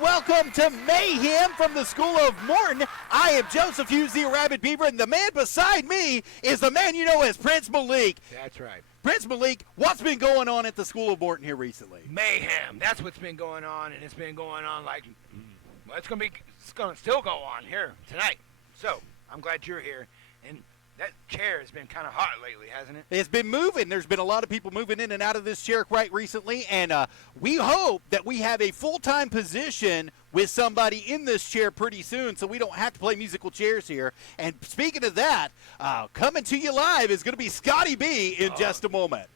welcome to Mayhem from the School of Morton. I am Joseph Hughes, the Rabid Beaver, and the man beside me is the man you know as Prince Malik. That's right. Prince Malik, what's been going on at the School of Morton here recently? Mayhem. That's what's been going on, and it's been going on like, well, it's gonna still go on here tonight. So I'm glad you're here, and that chair has been kind of hot lately, hasn't it? It's been moving. There's been a lot of people moving in and out of this chair quite recently, and we hope that we have a full-time position with somebody in this chair pretty soon so we don't have to play musical chairs here. And speaking of that, coming to you live is going to be Scotty B in just a moment.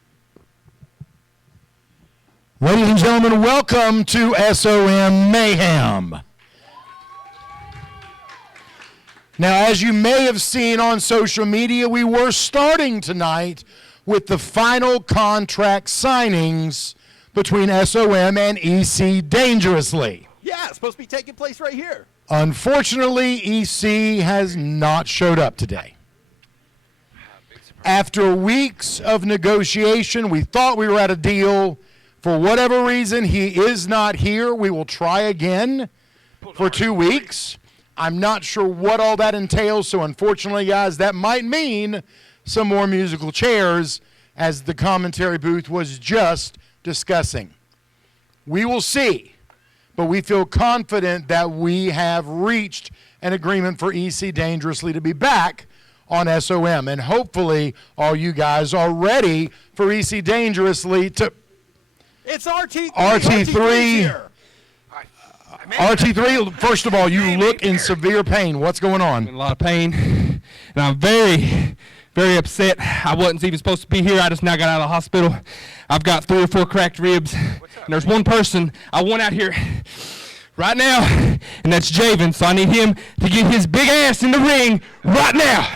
Ladies and gentlemen, welcome to SOM Mayhem. Now, as you may have seen on social media, we were starting tonight with the final contract signings between SOM and EC Dangerously. Yeah, it's supposed to be taking place right here. Unfortunately, EC has not showed up today. After weeks of negotiation, we thought we were at a deal. For whatever reason, he is not here. We will try again for 2 weeks. I'm not sure what all that entails, so unfortunately, guys, that might mean some more musical chairs, as the commentary booth was just discussing. We will see, but we feel confident that we have reached an agreement for EC Dangerously to be back on SOM, and hopefully all you guys are ready for EC Dangerously to... It's RT3. RT3. RT3, first of all, you look in severe pain. What's going on? I'm in a lot of pain, and I'm very, very upset. I wasn't even supposed to be here. I just now got out of the hospital. I've got 3 or 4 cracked ribs, and there's one person I want out here right now, and that's Javin, so I need him to get his big ass in the ring right now.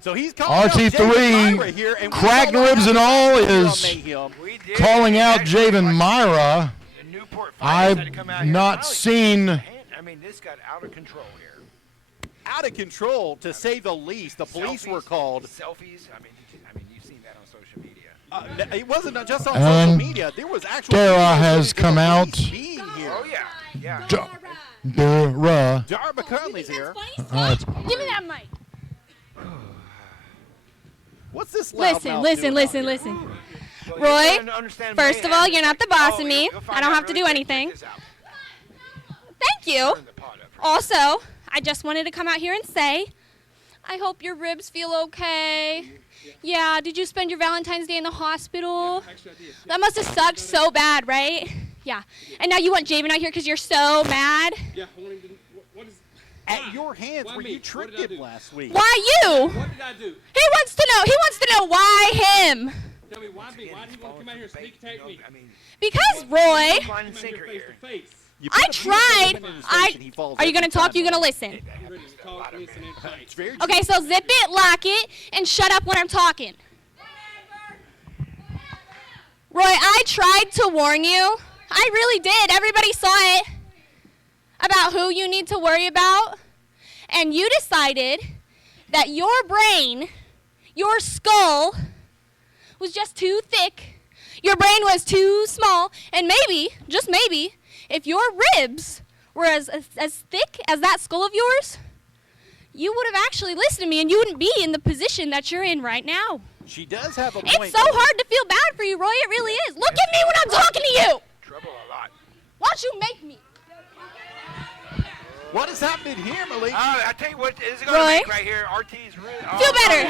So he's calling RT3, out here, and cracked ribs and all, is calling out Javin Myra. I've not seen... I mean, this got out of control here. Out of control, to say the least. The police were called. Selfies. I mean, you've seen that on social media. It wasn't just on social media. There was actual... Dara has come out. Being here. Oh, yeah. Dara. Dara McConley's here. Give me that mic. What's this loud mouth doing out here? Roy, first of all, you're not the boss of me. I don't have to do anything. Thank you. Also, I just wanted to come out here and say, I hope your ribs feel okay. Yeah, did you spend your Valentine's Day in the hospital? That must have sucked so bad, right? Yeah. And now you want Javin out here because you're so mad? Yeah, what is... At your hands, where you tricked him last week. Why you? What did I do? He wants to know why him. Tell me, why me? Why do you want to come out here and sneak attack me? Because, Roy, I tried. Are you going to talk? You're going to listen. Okay, so zip it, lock it, and shut up when I'm talking. Roy, I tried to warn you. I really did. Everybody saw it. About who you need to worry about. And you decided that your brain, your skull, was just too thick. Your brain was too small, and maybe, just maybe, if your ribs were as thick as that skull of yours, you would have actually listened to me, and you wouldn't be in the position that you're in right now. She does have a point. It's so hard to feel bad for you, Roy. It really is. Look at me when I'm talking to you. Trouble a lot. Why don't you make me? What is happening here, Malik? I tell you what, is it going to make right here? RT's really... Feel better.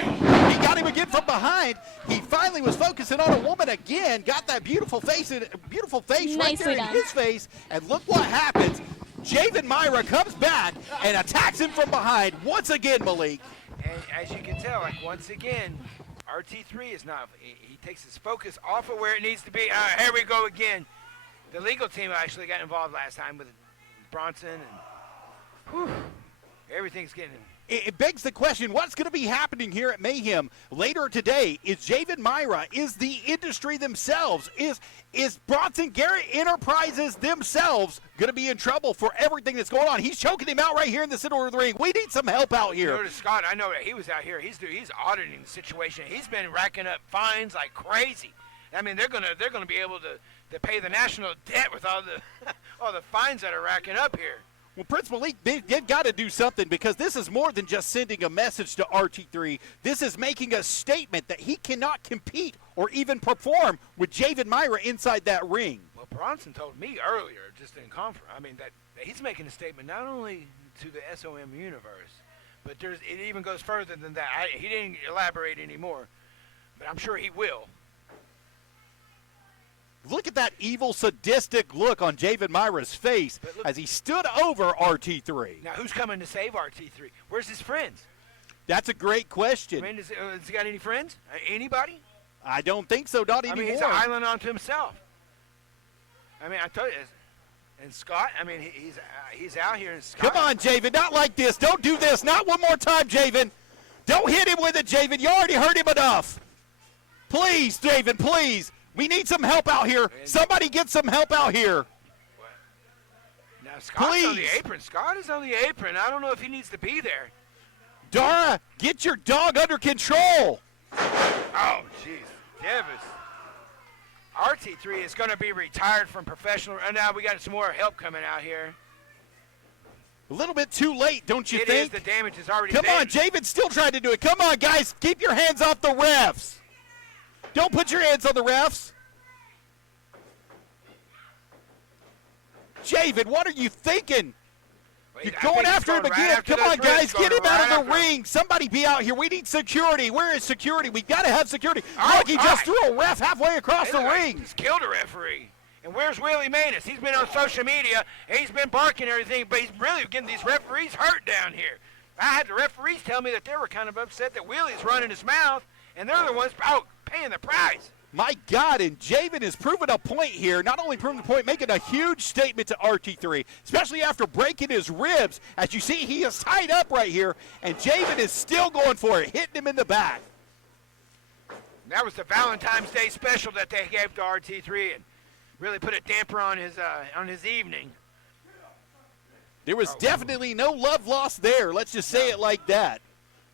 He got him again from behind. He finally was focusing on a woman again. Got that beautiful face right there in his face. And look what happens. Javin Myra comes back and attacks him from behind once again, Malik. And as you can tell, like once again, RT3 is not... He takes his focus off of where it needs to be. Here we go again. The legal team actually got involved last time with Bronson and... Whew. Everything's getting... It begs the question, what's going to be happening here at Mayhem later today? Is Javin Myra, is the industry themselves, is Bronson Garrett Enterprises themselves going to be in trouble for everything that's going on? He's choking him out right here in the center of the ring. We need some help out here. Notice, Scott, I know that he was out here. He's auditing the situation. He's been racking up fines like crazy. I mean, they're gonna be able to to pay the national debt with all the all the fines that are racking up here. Well, Prince Malik, they've got to do something because this is more than just sending a message to RT3. This is making a statement that he cannot compete or even perform with Javin Myra inside that ring. Well, Bronson told me earlier, just in conference, that he's making a statement not only to the SOM universe, but it even goes further than that. He didn't elaborate anymore, but I'm sure he will. Look at that evil, sadistic look on Javin Myra's face as he stood over RT3. Now, who's coming to save RT3? Where's his friends? That's a great question. Has he got any friends? Anybody? I don't think so, not anymore. He's an island unto himself. I told you, and Scott, he's out here. And Scott, come on, Javin, not like this. Don't do this. Not one more time, Javin. Don't hit him with it, Javin. You already hurt him enough. Please, Javin, please. We need some help out here. Somebody get some help out here. Now, Scott's on the apron. Scott is on the apron. I don't know if he needs to be there. Dara, get your dog under control. Oh, jeez. Davis. RT3 is going to be retired from professional. And now we got some more help coming out here. A little bit too late, don't you think? It is. The damage is already done. Come on, Javin's still trying to do it. Come on, guys. Keep your hands off the refs. Don't put your hands on the refs. Javin, what are you thinking? You're going after him again. Come on, guys. Get him out of the ring. Somebody be out here. We need security. Where is security? We got to have security. Look, he just threw a ref halfway across the ring. He's killed a referee. And where's Willie Manus? He's been on social media. He's been barking and everything, but he's really getting these referees hurt down here. I had the referees tell me that they were kind of upset that Willie's running his mouth, and they're the ones paying the price. My God, and Javin is proving a point here. Not only proving a point, making a huge statement to RT3, especially after breaking his ribs. As you see, he is tied up right here, and Javin is still going for it, hitting him in the back. That was the Valentine's Day special that they gave to RT3 and really put a damper on his evening. There was definitely no love lost there. Let's just say it like that.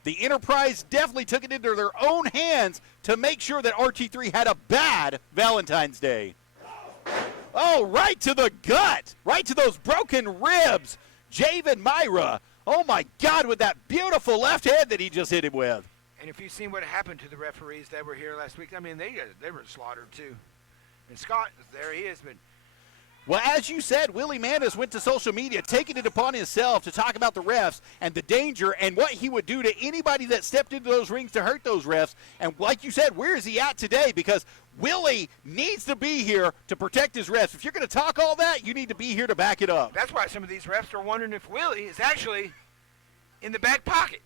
The Enterprise definitely took it into their own hands to make sure that RT3 had a bad Valentine's Day. Oh, right to the gut. Right to those broken ribs. Javin Myra. Oh, my God, with that beautiful left hand that he just hit him with. And if you've seen what happened to the referees that were here last week, they were slaughtered too. And Scott, there he is, but well, as you said, Willie Manus went to social media, taking it upon himself to talk about the refs and the danger and what he would do to anybody that stepped into those rings to hurt those refs. And like you said, where is he at today? Because Willie needs to be here to protect his refs. If you're going to talk all that, you need to be here to back it up. That's why some of these refs are wondering if Willie is actually in the back pocket.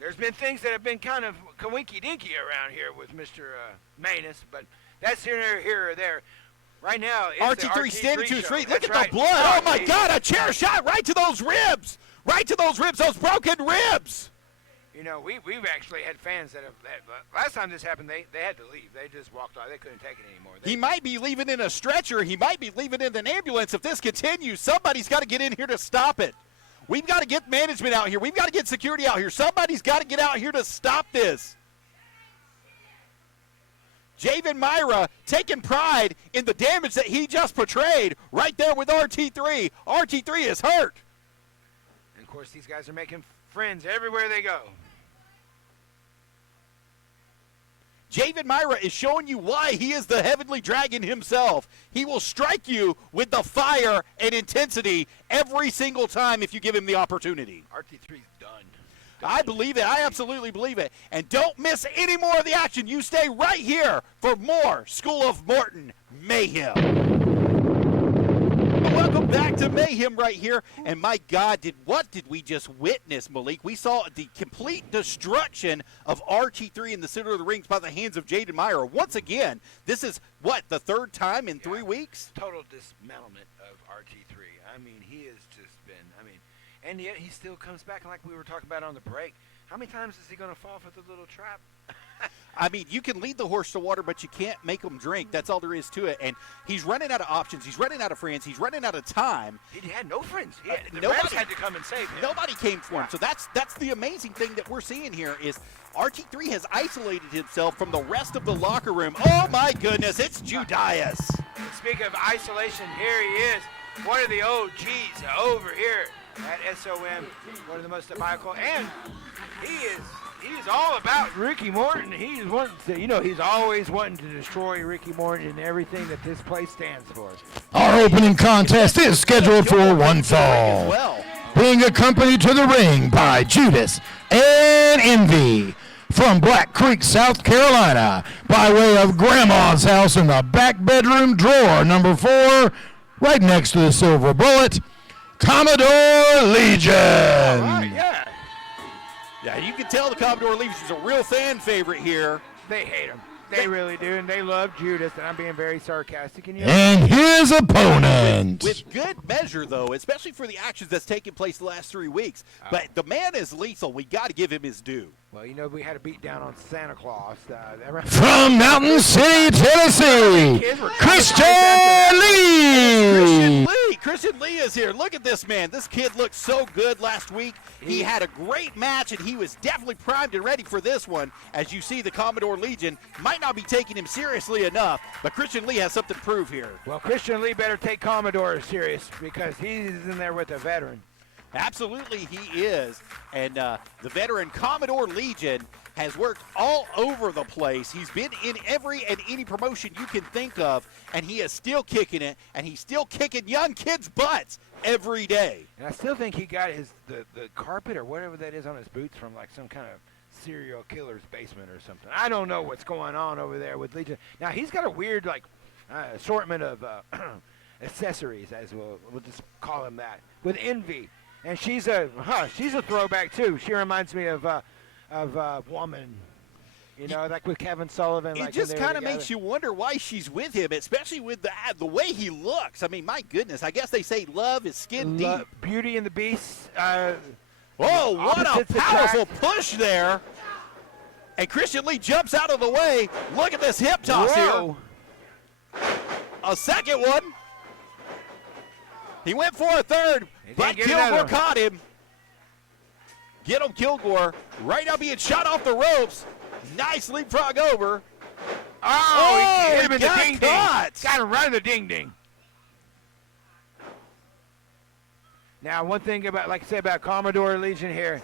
There's been things that have been kind of coinky-dinky around here with Mr. Manus, but that's here or there. Right now, it's RT3 standing to his feet. Look at right. the blood. Oh, my God, a chair shot right to those ribs. Right to those ribs, those broken ribs. You know, we've actually had fans that last time this happened, they had to leave. They just walked off. They couldn't take it anymore. He might be leaving in a stretcher. He might be leaving in an ambulance. If this continues, somebody's got to get in here to stop it. We've got to get management out here. We've got to get security out here. Somebody's got to get out here to stop this. Javin Myra taking pride in the damage that he just portrayed right there with RT3. RT3 is hurt. And, of course, these guys are making friends everywhere they go. Javin Myra is showing you why he is the Heavenly Dragon himself. He will strike you with the fire and intensity every single time if you give him the opportunity. RT3's done. I believe it. I absolutely believe it. And don't miss any more of the action. You stay right here for more School of Morton Mayhem. Welcome back to Mayhem right here. And my God, what did we just witness, Malik? We saw the complete destruction of RT3 in the center of the rings by the hands of Javin Myra. Once again, this is, what, the third time in 3 weeks? Total dismantlement of RT3. I mean, he has just been, and yet he still comes back like we were talking about on the break. How many times is he going to fall for the little trap? I mean, you can lead the horse to water, but you can't make him drink. That's all there is to it. And he's running out of options. He's running out of friends. He's running out of time. He had no friends. The nobody refs had to come and save him. Nobody came for him. So that's the amazing thing that we're seeing here is RT3 has isolated himself from the rest of the locker room. Oh, my goodness. It's Judas. speak of isolation, here he is. One of the OGs over here at SOM, one of the most demoniacal, and he's all about Ricky Morton. He's wanting to, he's always wanting to destroy Ricky Morton and everything that this place stands for. Our opening contest is scheduled for one fall. Well, Being accompanied to the ring by Judas and Envy from Black Creek, South Carolina, by way of Grandma's house in the back bedroom drawer, number 4, right next to the Silver Bullet, Commodore Legion. Right, yeah. yeah, you can tell the Commodore Legion's a real fan favorite here. They hate him. They really do, and they love Judas, and I'm being very sarcastic. And his opponent. With good measure, though, especially for the actions that's taken place the last 3 weeks. But the man is lethal. We got to give him his due. Well, we had a beat down on Santa Claus. From Mountain City, Tennessee, Christian Lee. Christian Lee is here. Look at this man. This kid looked so good last week. He had a great match, and he was definitely primed and ready for this one. As you see, the Commodore Legion might not be taking him seriously enough, but Christian Lee has something to prove here. Well, Christian Lee better take Commodore serious because he's in there with a veteran. Absolutely, he is. And the veteran Commodore Legion has worked all over the place. He's been in every and any promotion you can think of, and he is still kicking it, and he's still kicking young kids' butts every day. And I still think he got the carpet or whatever that is on his boots from like some kind of serial killer's basement or something. I don't know what's going on over there with Legion. Now, he's got a weird assortment of accessories, as we'll just call him that, with Envy. And she's a throwback too. She reminds me of Woman, like with Kevin Sullivan. It just kind of makes you wonder why she's with him, especially with the way he looks. I mean, my goodness. I guess they say love is skin deep. Beauty and the Beast. Oh, what a powerful push there. And Christian Lee jumps out of the way. Look at this hip toss here. A second one. He went for a third, but Kilgore caught him. Get him, Kilgore. Right now being shot off the ropes. Nice leapfrog over. Oh, he hit him in the got ding-ding. caught. Got him right in the ding-ding. Now, one thing about, like I said, about Commodore Legion here.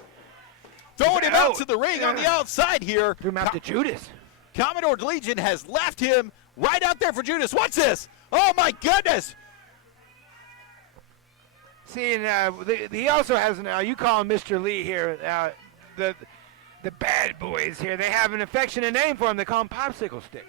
Throwing him out to the ring on the outside here. Threw him out to Judas. Commodore Legion has left him right out there for Judas. What's this? Oh, my goodness. See, and he also has now. You call him Mr. Lee here. The bad boys here. They have an affectionate name for him. They call him Popsicle Stick.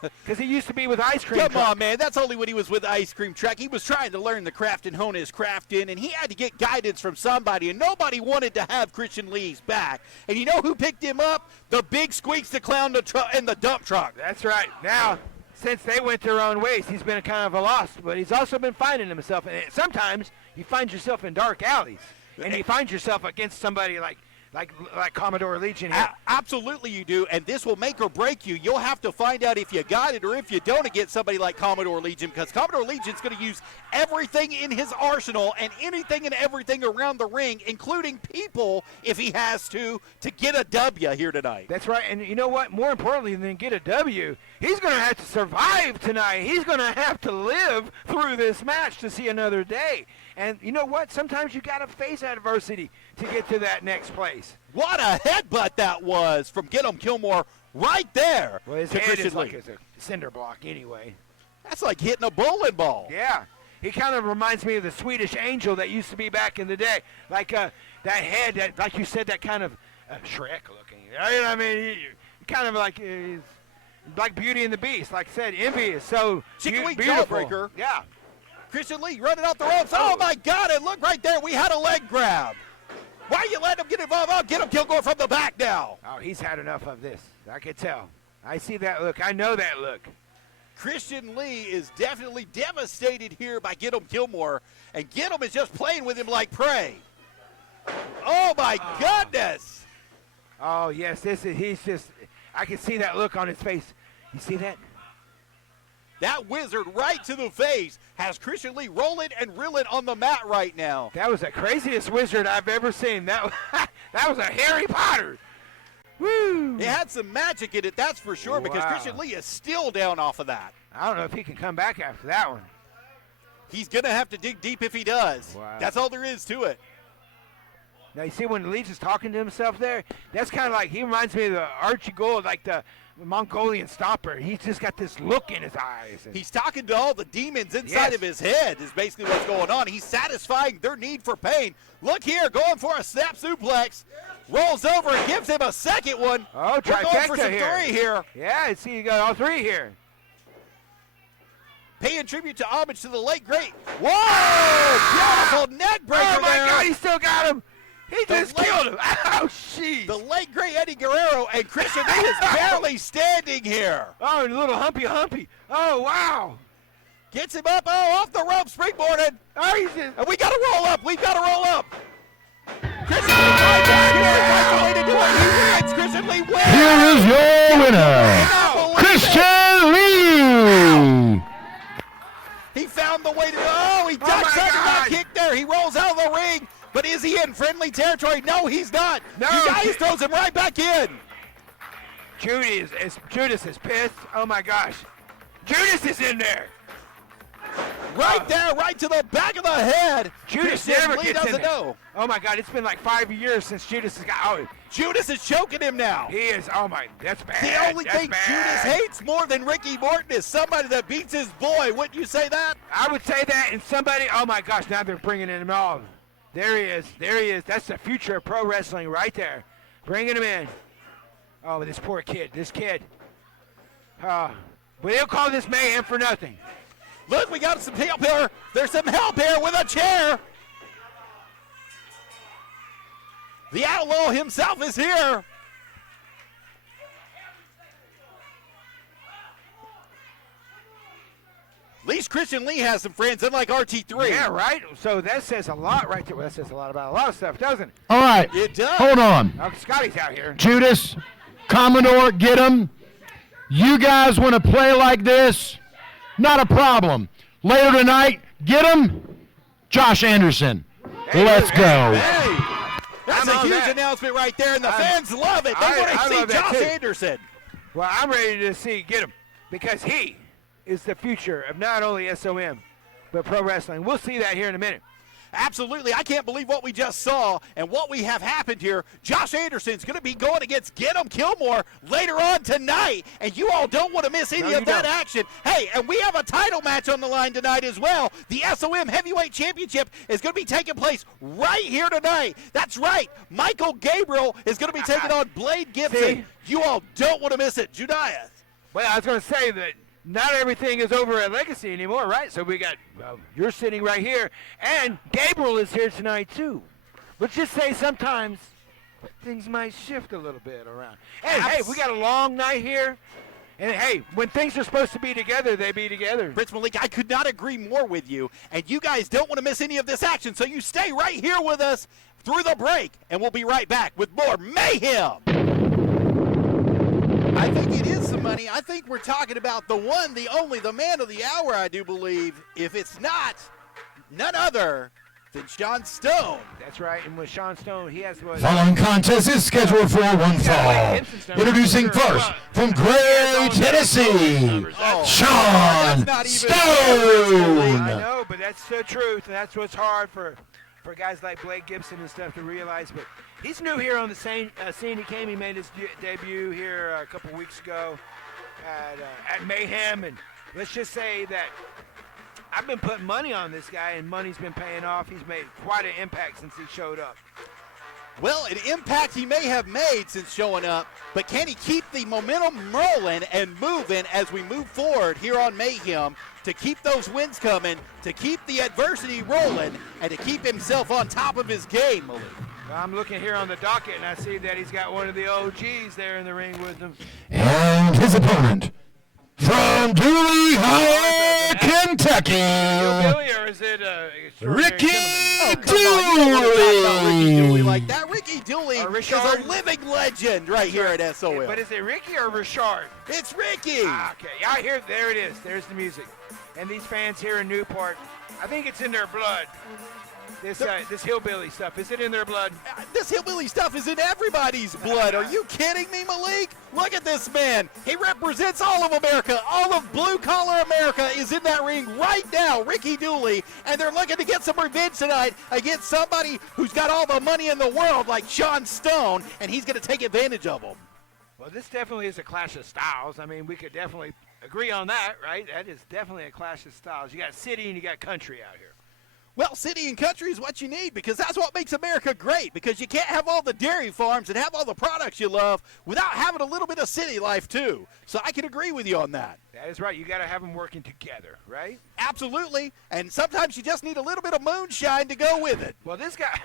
Because he used to be with Ice Cream Come Truck. on, man. That's only when he was with Ice Cream Truck. He was trying to learn the craft and hone his craft in, and he had to get guidance from somebody, and nobody wanted to have Christian Lee's back. And you know who picked him up? The Big Squeaks the Clown in the dump truck. That's right. Now, since they went their own ways, he's been kind of a lost, but he's also been finding himself. And sometimes you find yourself in dark alleys, and you find yourself against somebody like Commodore Legion here. Absolutely you do, and this will make or break you. You'll have to find out if you got it or if you don't against somebody like Commodore Legion, because Commodore Legion's going to use everything in his arsenal and anything and everything around the ring, including people, if he has to get a W here tonight. That's right, and you know what? More importantly than get a W, he's going to have to survive tonight. He's going to have to live through this match to see another day. And you know what? Sometimes you got to face adversity to get to that next place. What a headbutt that was from Get 'em Kilmore right there. Well, his to head Christian is like Lee. a cinder block anyway. That's like hitting a bowling ball. Yeah. He kind of reminds me of the Swedish Angel that used to be back in the day. Like that head, that, like you said, that kind of Shrek looking. You know what I mean? Kind of like Beauty and the Beast. Like I said, Envy is so Chicken Wing beautiful. Jawbreaker. Yeah. Christian Lee running out the ropes. Oh, my God, and look right there. We had a leg grab. Why are you letting him get involved? Oh, get him, Kilgore, from the back now. Oh, he's had enough of this. I can tell. I see that look. I know that look. Christian Lee is definitely devastated here by Get 'em Kilmore, and Get 'em is just playing with him like prey. Oh, my goodness. Oh, yes, he's just, I can see that look on his face. You see that? That wizard right to the face has Christian Lee rolling and reeling on the mat right now. That was the craziest wizard I've ever seen. That was a Harry Potter. Woo! It had some magic in it, that's for sure, because Wow. Christian Lee is still down off of that. I don't know if he can come back after that one. He's going to have to dig deep if he does. Wow. That's all there is to it. Now, you see when the Legion's talking to himself there? That's kind of like, he reminds me of the Archie Gold, like the Mongolian Stomper. He's just got this look in his eyes. He's talking to all the demons inside Yes. of his head is basically what's going on. He's satisfying their need for pain. Look here, going for a snap suplex. Rolls over and gives him a second one. Oh, We're going for trifecta some here. 3 here. Yeah, see, you got all 3 here. Paying tribute to homage to the late great. Whoa! Beautiful neck breaker Oh, my there. God, he still got him. He The just late- killed him. Oh, jeez. The late great Eddie Guerrero and Christian Lee is barely standing here. Oh, and a little humpy. Oh, wow. Gets him up. Oh, off the rope, springboarded. Oh, he's just. And we got to roll up. We've got to roll up. Christian Lee right back here. Finds a way to do it. He wins. Christian Lee wins. Here is your winner, Unbelievable. Christian Lee. He found the way to go. He my ducks under that God. kick there. He rolls out of the ring. But is he in friendly territory? No, he's not. No. You guys throws him right back in. Judas is pissed. Oh, my gosh. Judas is in there. Right there, right to the back of the head. Judas Christian never Lee gets in doesn't there. know. Oh, my God. It's been like 5 years since Judas has got. Oh, Judas is choking him now. he is. Oh, my. That's bad. The only That's thing bad. Judas hates more than Ricky Morton is somebody that beats his boy. Wouldn't you say that? I would say that, and somebody. Oh, my gosh. Now they're bringing him all. There he is. There he is. That's the future of pro wrestling right there. Bringing him in. Oh, this poor kid. This kid. But they'll call this mayhem for nothing. Look, we got some help here. There's some help here with a chair. The outlaw himself is here. At least Christian Lee has some friends, unlike RT3. Yeah, right? So that says a lot right there. Well, that says a lot about a lot of stuff, doesn't it? All right, It does. hold on. Oh, Scotty's out here. Judas, Commodore, get him. You guys want to play like this? Not a problem. Later tonight, get him. Josh Anderson. Let's go. Hey, that's I'm a on huge that. announcement right there, and the fans love it. They I want to see love that Josh too. Anderson. Well, I'm ready to see get him because he is the future of not only SOM, but pro wrestling. We'll see that here in a minute. Absolutely. I can't believe what we just saw and what we have happened here. Josh Anderson's going to be going against Get 'em Kilgore later on tonight, and you all don't want to miss any No, of you that don't. action. Hey, and we have a title match on the line tonight as well. The SOM Heavyweight Championship is going to be taking place right here tonight. That's right. Michael Gabriel is going to be taking on Blade Gibson. See? You all don't want to miss it. Judaiah. Well, I was going to say that not everything is over at Legacy anymore, right? So we got, you're sitting right here, and Gabriel is here tonight, too. Let's just say sometimes things might shift a little bit around. Hey, we got a long night here, and hey, when things are supposed to be together, they be together. Prince Malik, I could not agree more with you, and you guys don't want to miss any of this action, so you stay right here with us through the break, and we'll be right back with more Mayhem. I think it is some money. I think we're talking about the one, the only, the man of the hour, I do believe. If it's not, none other than Shawn Stone. That's right, and with Shawn Stone, he has what? Following contest is scheduled for one fall. Introducing first from Gray, Tennessee, Shawn that's not even Stone. I know, but that's the truth, and that's what's hard for guys like Blake Gibson and stuff to realize. But he's new here on the scene. He made his debut here a couple weeks ago at Mayhem, and let's just say that I've been putting money on this guy, and money's been paying off. He's made quite an impact since he showed up. Well, an impact he may have made since showing up, but can he keep the momentum rolling and moving as we move forward here on Mayhem to keep those wins coming, to keep the adversity rolling, and to keep himself on top of his game, Malik? I'm looking here on the docket, and I see that he's got one of the OGs there in the ring with him. And his opponent from Dooley, Kentucky, Billy, or is it Ricky Ricky Dooley Dooley. like that. Ricky Dooley is Richard. a living legend right here at SOL. But is it Ricky or Richard? It's Ricky. Okay, yeah, here, there it is. There's the music. And these fans here in Newport, I think it's in their blood. This hillbilly stuff, is it in their blood? This hillbilly stuff is in everybody's blood. Are you kidding me, Malik? Look at this man. He represents all of America. All of blue-collar America is in that ring right now, Ricky Dooley, and they're looking to get some revenge tonight against somebody who's got all the money in the world like Shawn Stone, and he's going to take advantage of them. Well, this definitely is a clash of styles. I mean, we could definitely agree on that, right? That is definitely a clash of styles. You got city and you got country out here. Well, city and country is what you need because that's what makes America great, because you can't have all the dairy farms and have all the products you love without having a little bit of city life, too. So I can agree with you on that. That is right. You got to have them working together, right? Absolutely. And sometimes you just need a little bit of moonshine to go with it. Well, this guy,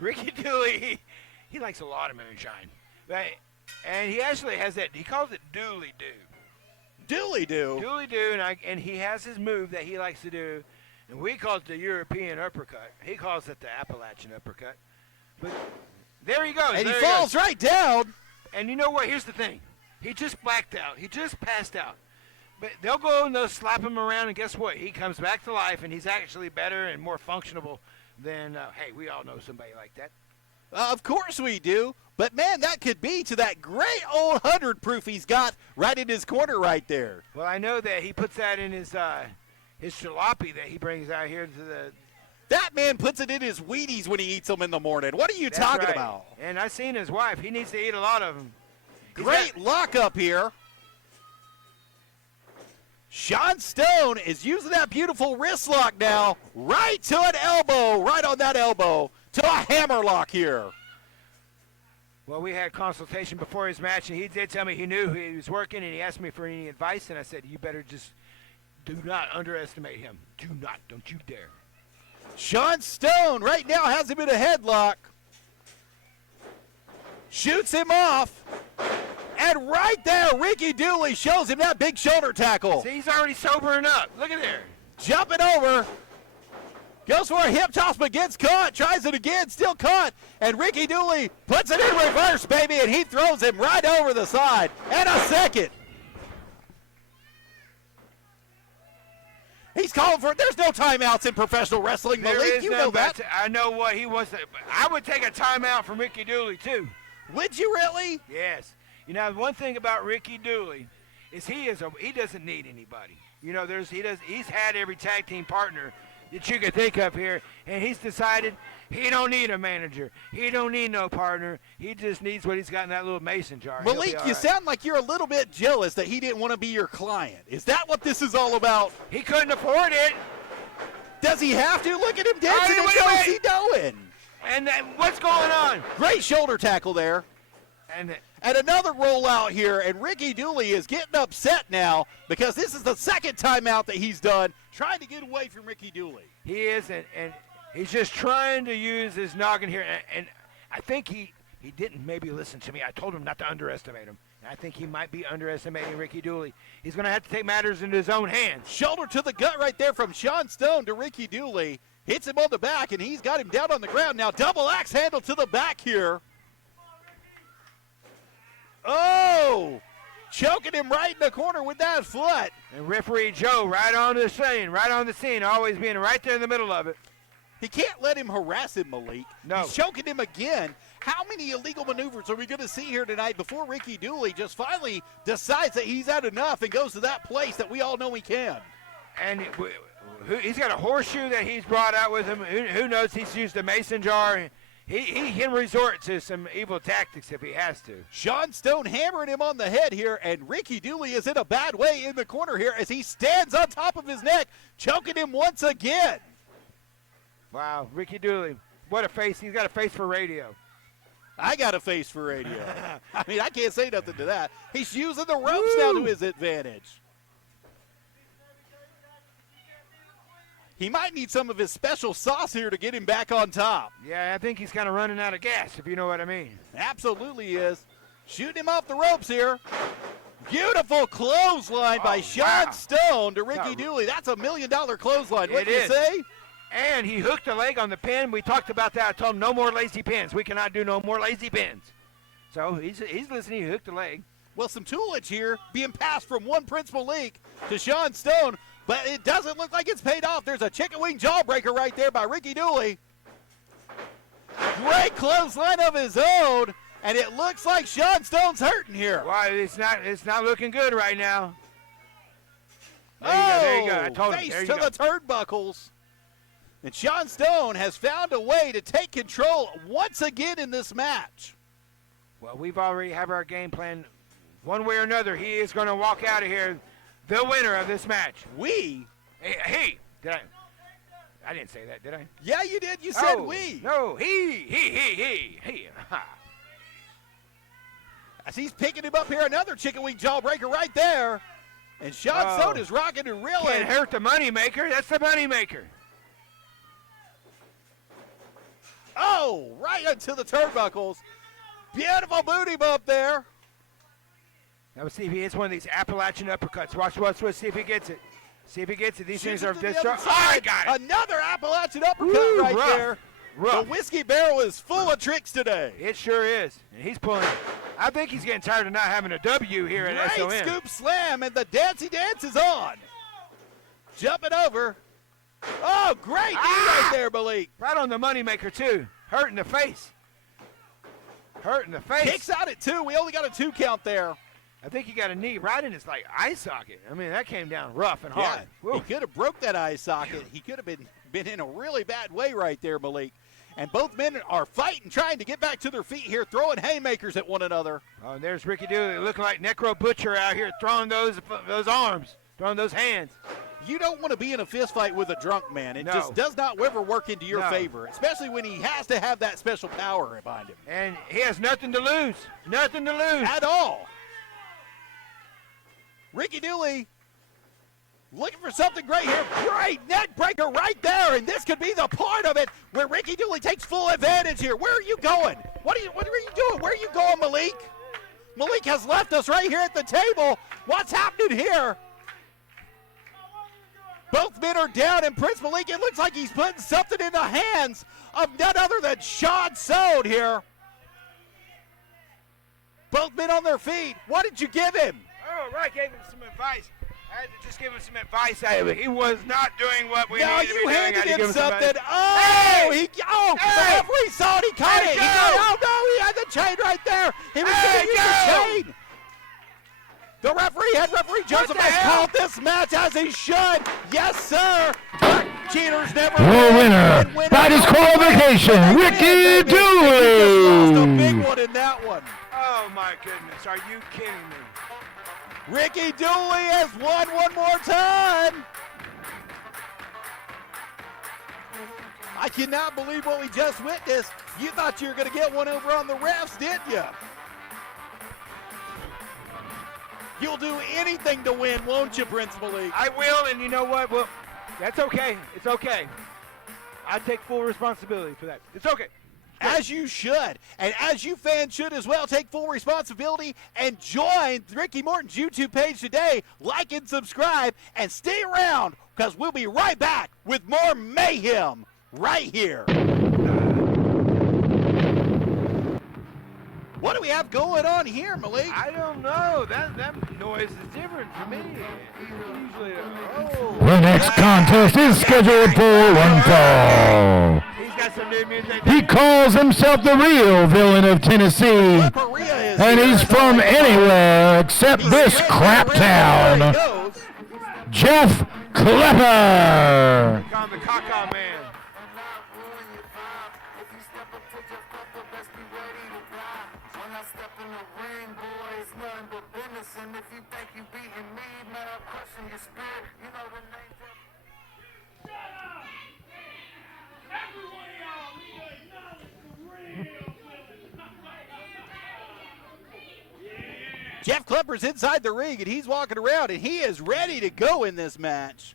Ricky Dooley, he likes a lot of moonshine. Right? And he actually has that, he calls it Dooley Do. Dooley do. Dooley Do, and he has his move that he likes to do. And we call it the European uppercut. He calls it the Appalachian uppercut. But there he goes. And he falls right down. And you know what? Here's the thing. He just blacked out. He just passed out. But they'll go and they'll slap him around, and guess what? He comes back to life, and he's actually better and more functional than, hey, we all know somebody like that. Of course we do. But, man, that could be to that great old 100 proof he's got right in his corner right there. Well, I know that he puts that in his jalopy that he brings out here to the... That man puts it in his Wheaties when he eats them in the morning. What are you talking right. about? And I've seen his wife. He needs to eat a lot of them. Great lock up here. Shawn Stone is using that beautiful wrist lock now right to an elbow, right on that elbow, to a hammer lock here. Well, we had consultation before his match, and he did tell me he knew he was working, and he asked me for any advice, and I said, you better just do not underestimate him. Do not. Don't you dare. Shawn Stone right now has him in a headlock. Shoots him off. And right there, Ricky Dooley shows him that big shoulder tackle. See, he's already sobering up. Look at there. Jumping over. Goes for a hip toss, but gets caught. Tries it again, still caught. And Ricky Dooley puts it in reverse, baby, and he throws him right over the side. And a second. He's calling for it. There's no timeouts in professional wrestling, Malik. You know that. I know what he wants to. I would take a timeout from Ricky Dooley, too. Would you really? Yes. You know, one thing about Ricky Dooley is he doesn't need anybody. You know, he's had every tag team partner that you could think of here, and he's decided he don't need a manager. He don't need no partner. He just needs what he's got in that little mason jar. Malik, you sound like you're a little bit jealous that he didn't want to be your client. Is that what this is all about? He couldn't afford it. Does he have to? Look at him dancing. What's he doing? And what's going on? Great shoulder tackle there. And another rollout here, and Ricky Dooley is getting upset now because this is the second timeout that he's done, trying to get away from Ricky Dooley. He is, and he's just trying to use his noggin here, and I think he didn't maybe listen to me. I told him not to underestimate him, and I think he might be underestimating Ricky Dooley. He's going to have to take matters into his own hands. Shoulder to the gut right there from Shawn Stone to Ricky Dooley. Hits him on the back, and he's got him down on the ground. Now double axe handle to the back here. Oh, choking him right in the corner with that foot. And referee Joe right on the scene, always being right there in the middle of it. He can't let him harass him, Malik. No. He's choking him again. How many illegal maneuvers are we going to see here tonight before Ricky Dooley just finally decides that he's had enough and goes to that place that we all know he can? And he's got a horseshoe that he's brought out with him. Who knows? He's used a mason jar. He can resort to some evil tactics if he has to. Shawn Stone hammering him on the head here, and Ricky Dooley is in a bad way in the corner here as he stands on top of his neck, choking him once again. Wow, Ricky Dooley, what a face. He's got a face for radio. I got a face for radio. I mean, I can't say nothing to that. He's using the ropes now to his advantage. He might need some of his special sauce here to get him back on top. Yeah, I think he's kind of running out of gas, if you know what I mean. Absolutely he is. Shooting him off the ropes here. Beautiful clothesline by Shawn Stone to Ricky Dooley. That's $1 million clothesline. What do you say? And he hooked a leg on the pin. We talked about that. I told him no more lazy pins. We cannot do no more lazy pins. So he's listening. He hooked a leg. Well, some toolage here being passed from one Prince Malik to Shawn Stone. but it doesn't look like it's paid off. There's a chicken wing jawbreaker right there by Ricky Dooley. Great clothesline of his own, and it looks like Shawn Stone's hurting here. Well, it's not looking good right now. There you go. I told him. Face There you to go. the turnbuckles. And Shawn Stone has found a way to take control once again in this match. Well, we've already have our game plan. One way or another, he is going to walk out of here the winner of this match. We? Hey, did I didn't say that, did I? Yeah, you did. You said Oh, we. No, he. As he's picking him up here, another chicken wing jawbreaker right there. And Shawn Stone is rocking and reeling. Can't hurt the moneymaker. That's the moneymaker. Oh, right into the turnbuckles. Beautiful booty bump there. Now let's see if he hits one of these Appalachian uppercuts. Watch, see if he gets it. See if he gets it. These Shoots things are it to the other destructive. side. Oh, I got it. Another Appalachian uppercut Woo, right rough. there. Rough. The whiskey barrel is full of tricks today. It sure is. And he's pulling. I think he's getting tired of not having a W here at Great SOM. scoop slam, and the dancey dance is on. Jumping over. Oh, great knee right there, Malik. Right on the moneymaker, too. Hurt in the face. Hurt in the face. Kicks out at 2. We only got a 2 count there. I think he got a knee right in his eye socket. I mean, that came down rough and Yeah, hard. he Woo. could have broke that eye socket. He could have been in a really bad way right there, Malik. And both men are fighting, trying to get back to their feet here, throwing haymakers at one another. Oh, and there's Ricky Dooley looking like Necro Butcher out here throwing those arms, throwing those hands. You don't want to be in a fist fight with a drunk man. It No. just does not ever work into your No. favor, especially when he has to have that special power behind him. And he has nothing to lose. Nothing to lose. At all. Ricky Dooley looking for something great here. Great neck breaker right there, and this could be the part of it where Ricky Dooley takes full advantage here. Where are you going? What are you doing? Where are you going, Malik? Malik has left us right here at the table. What's happening here? Both men are down, and Prince Malik, it looks like he's putting something in the hands of none other than Shawn Stone here. Both men on their feet. What did you give him? Oh, right, gave him some advice. I had to just give him some advice. He was not doing what we No, needed to be you doing. I handed had to him give something. some Oh, Hey! the Hey! referee saw it. He caught Hey, it. go! Oh, no, he had the chain right there. He was Hey, going to use go! the chain. The referee Joseph the has hell? called this match as he should. Yes, sir. Cheaters never The win. winner And by disqualification, They win, Ricky baby. He just lost a big Dooley. one in that one. Oh, my goodness. Are you kidding me? Ricky Dooley has won one more time. I cannot believe what we just witnessed. You thought you were going to get one over on the refs, didn't you? You'll do anything to win, won't you, Prince Malik? I will, and you know what? Well, that's okay. It's okay. I take full responsibility for that. It's okay. As you should, and as you fans should as well, take full responsibility and join Ricky Morton's YouTube page today. Like and subscribe, and stay around, because we'll be right back with more mayhem right here. What do we have going on here, Malik? I don't know. That noise is different for me. Usually, The next contest is scheduled for one fall. he's got some new music. He calls himself the real villain of Tennessee, Maria is and here. he's from anywhere except He's this spreading crap around. There he town. goes. Jeff Klepper. Call him the Caca Man. Jeff Klepper's inside the ring, and he's walking around, and he is ready to go in this match.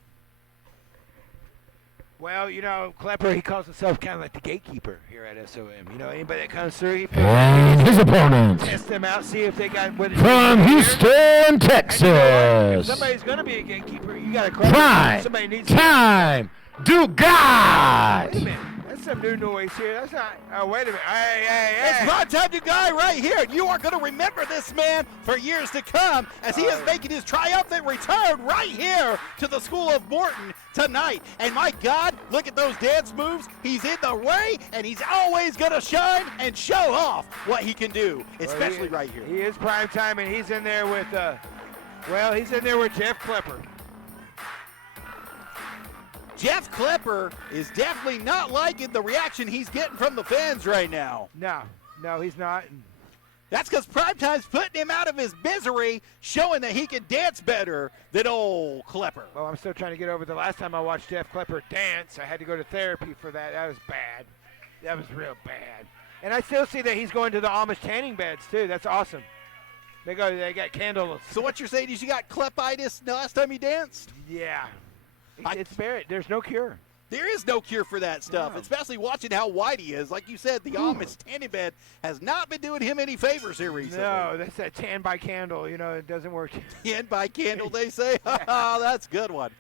Well, you know, Klepper, he calls himself kind of like the gatekeeper here at SOM. You know, anybody that comes through, he And his opponent test them out, see if they got what it from is. Houston, And you know what? If Texas. somebody's going to be a gatekeeper, you got to Klepper. Prime Somebody needs time, do God. Wait a minute. some new noise here. That's not. Oh, wait a minute. Hey. It's primetime new guy right here. And you are going to remember this man for years to come as he is making his triumphant return right here to the School of Morton tonight. And my God, look at those dance moves. He's in the way, and he's always going to shine and show off what he can do, especially right here. He is primetime, and he's in there with, he's in there with Jeff Klepper. Jeff Klepper is definitely not liking the reaction he's getting from the fans right now. No, he's not. That's because Primetime's putting him out of his misery, showing that he can dance better than old Klepper. Well, I'm still trying to get over the last time I watched Jeff Klepper dance. I had to go to therapy for that. That was bad. That was real bad. And I still see that he's going to the Amish tanning beds, too. That's awesome. They got candles. So what you're saying is you got Klepitis the last time you danced? Yeah. It's buried. There's no cure. There is no cure for that stuff, No. especially watching how white he is. Like you said, the Amish tanning bed has not been doing him any favors here recently. No, that's that tan by candle. You know, it doesn't work. Tan by candle, they say. Oh, that's a good one.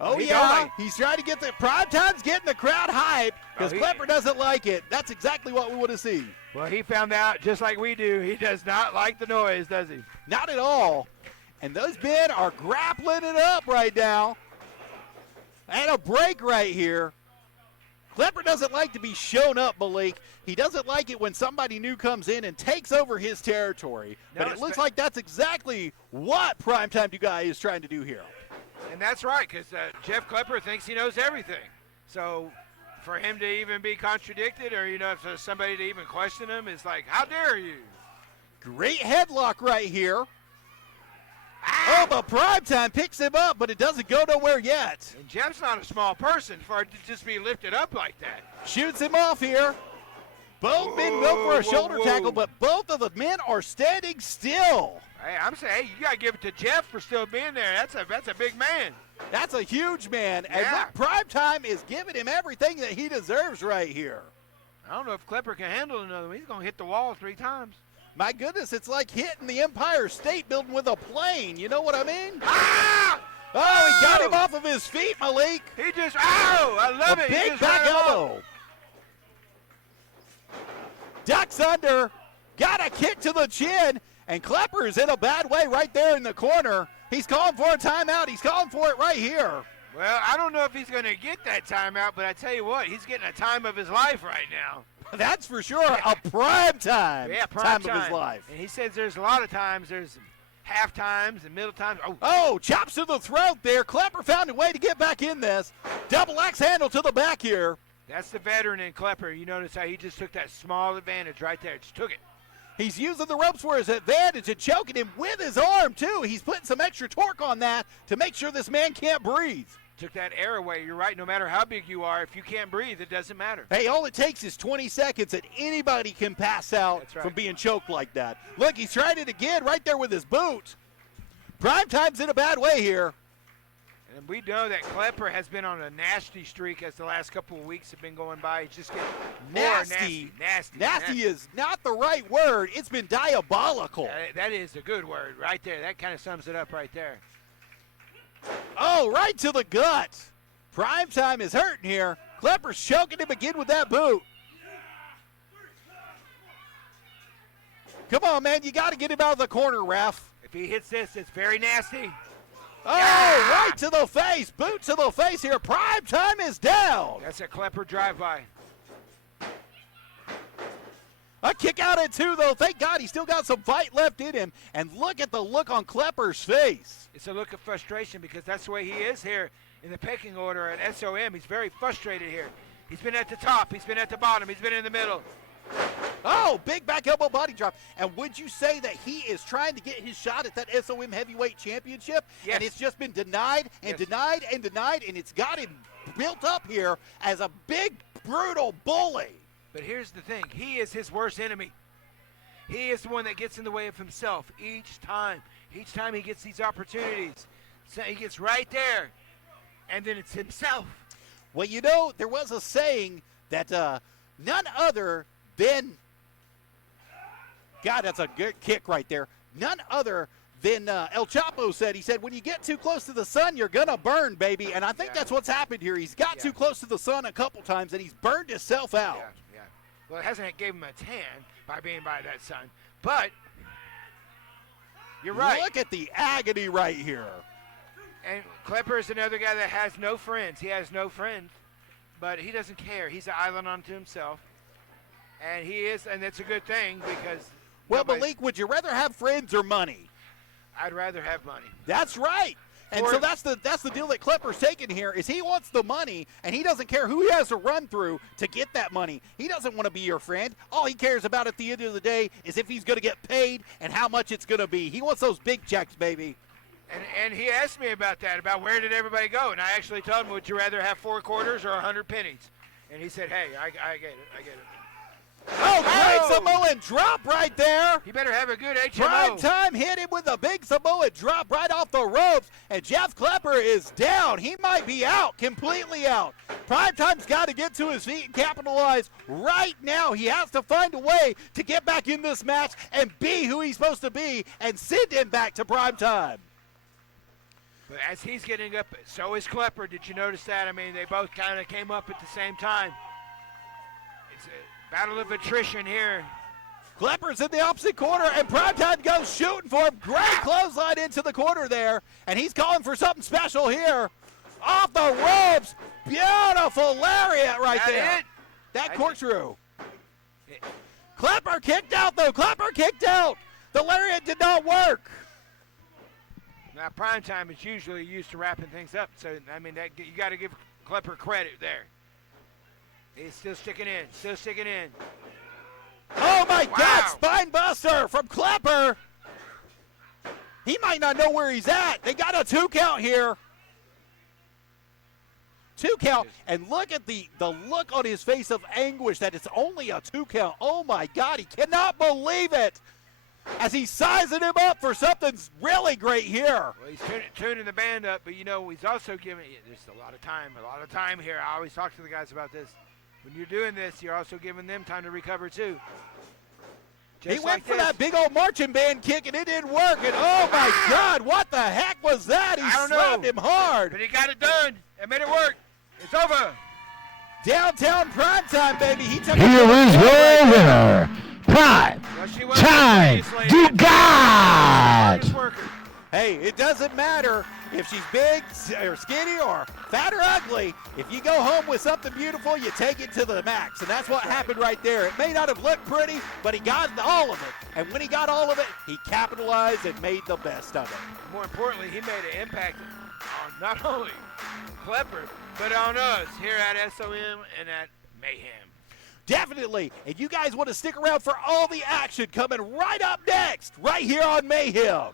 Oh, He yeah. don't. He's trying to get the Primetime's getting the crowd hyped because he- Klepper doesn't like it. That's exactly what we want to see. Well, he found out, just like we do, he does not like the noise, does he? Not at all. And those men are grappling it up right now. And a break right here. Klepper doesn't like to be shown up, Malik. He doesn't like it when somebody new comes in and takes over his territory. No, But it looks like that's exactly what Primetime Dugai is trying to do here. And that's right, because Jeff Klepper thinks he knows everything. So for him to even be contradicted or, for somebody to even question him, it's like, how dare you? Great headlock right here. Oh, but Primetime picks him up, but it doesn't go nowhere yet. And Jeff's not a small person for it to just be lifted up like that. Shoots him off here. Both men go for a shoulder tackle, but both of the men are standing still. Hey, I'm saying, you got to give it to Jeff for still being there. That's a big man. That's a huge man. And Yeah. look, Primetime is giving him everything that he deserves right here. I don't know if Klepper can handle another one. He's going to hit the wall 3 times. My goodness, it's like hitting the Empire State Building with a plane. You know what I mean? Ah! Oh, he got him off of his feet, Malik. He just, I love it. He Big just back ran him off. elbow. Ducks under. Got a kick to the chin. And Klepper's in a bad way right there in the corner. He's calling for a timeout. He's calling for it right here. Well, I don't know if he's going to get that timeout, but I tell you what, he's getting a time of his life right now. That's for sure a prime time. Yeah, prime time of his life. And he says there's a lot of times, there's half times and middle times. Oh, chops to the throat there. Klepper found a way to get back in this. Double axe handle to the back here. That's the veteran in Klepper. You notice how he just took that small advantage right there. Just took it. He's using the ropes for his advantage and choking him with his arm, too. He's putting some extra torque on that to make sure this man can't breathe. Took that air away. You're right. No matter how big you are, if you can't breathe, it doesn't matter. Hey, all it takes is 20 seconds and anybody can pass out That's right. from being choked like that. Look, he's tried it again right there with his boot. Primetime's in a bad way here. And we know that Klepper has been on a nasty streak as the last couple of weeks have been going by. He's just getting more nasty. Nasty is not the right word. It's been diabolical. That is a good word right there. That kind of sums it up right there. Oh, right to the gut. Primetime is hurting here. Klepper's choking him again with that boot. Come on, man. You got to get him out of the corner, ref. If he hits this, it's very nasty. Oh, right to the face. Boot to the face here. Primetime is down. That's a Klepper drive-by. A kick out at 2, though. Thank God he still got some fight left in him. And look at the look on Klepper's face. It's a look of frustration because that's the way he is here in the pecking order at SOM. He's very frustrated here. He's been at the top. He's been at the bottom. He's been in the middle. Oh, big back elbow body drop. And would you say that he is trying to get his shot at that SOM heavyweight championship? Yes. And it's just been denied and Yes. denied and denied, and it's got him built up here as a big, brutal bully. But here's the thing. He is his worst enemy. He is the one that gets in the way of himself each time. Each time he gets these opportunities. So he gets right there, and then it's himself. Well, you know, there was a saying that none other than, God, that's a good kick right there. None other than El Chapo said. He said, when you get too close to the sun, you're going to burn, baby. And I think that's what's happened here. He's got too close to the sun a couple times, and he's burned himself out. Yeah. Well, it hasn't gave him a tan by being by that sun. But you're right. Look at the agony right here. And Klepper is another guy that has no friends. He has no friends, but he doesn't care. He's an island unto himself. And he is, and it's a good thing because. Well, Malik, would you rather have friends or money? I'd rather have money. That's right. And so that's the deal that Klepper's taking here is he wants the money, and he doesn't care who he has to run through to get that money. He doesn't want to be your friend. All he cares about at the end of the day is if he's going to get paid and how much it's going to be. He wants those big checks, baby. And he asked me about that, about where did everybody go, and I actually told him, would you rather have 4 quarters or 100 pennies? And he said, hey, I get it. Oh, great Samoan drop right there. He better have a good HMO. Prime Time hit him with a big Samoan drop right off the ropes, and Jeff Klepper is down. He might be out, completely out. Prime Time's got to get to his feet and capitalize right now. He has to find a way to get back in this match and be who he's supposed to be and send him back to Prime Time. But as he's getting up, so is Klepper. Did you notice that? I mean, they both kind of came up at the same time. It's a battle of attrition here. Klepper's in the opposite corner, and Primetime goes shooting for him. Great clothesline into the corner there, and he's calling for something special here. Off the ropes. Beautiful lariat right there. That corkscrew. Klepper kicked out, though. Klepper kicked out. The lariat did not work. Now, Primetime is usually used to wrapping things up, so, I mean, that you got to give Klepper credit there. He's still sticking in. Oh, my God, spine buster from Klepper. He might not know where he's at. They got a 2 count here. 2 count, and look at the look on his face of anguish that it's only a 2 count. Oh, my God, he cannot believe it as he's sizing him up for something really great here. Well, he's tuning the band up, but, he's also giving – there's a lot of time here. I always talk to the guys about this. When you're doing this, you're also giving them time to recover, too. He went for that big old marching band kick, and it didn't work. And, oh, my God, what the heck was that? He slapped him hard. But he got it done. It made it work. It's over. Downtown Primetime, baby. Here is your winner, Prime Time to God. Hey, it doesn't matter if she's big or skinny or fat or ugly. If you go home with something beautiful, you take it to the max. And that's what happened right there. It may not have looked pretty, but he got all of it. And when he got all of it, he capitalized and made the best of it. More importantly, he made an impact on not only Klepper, but on us here at SOM and at Mayhem. Definitely. And you guys want to stick around for all the action coming right up next, right here on Mayhem.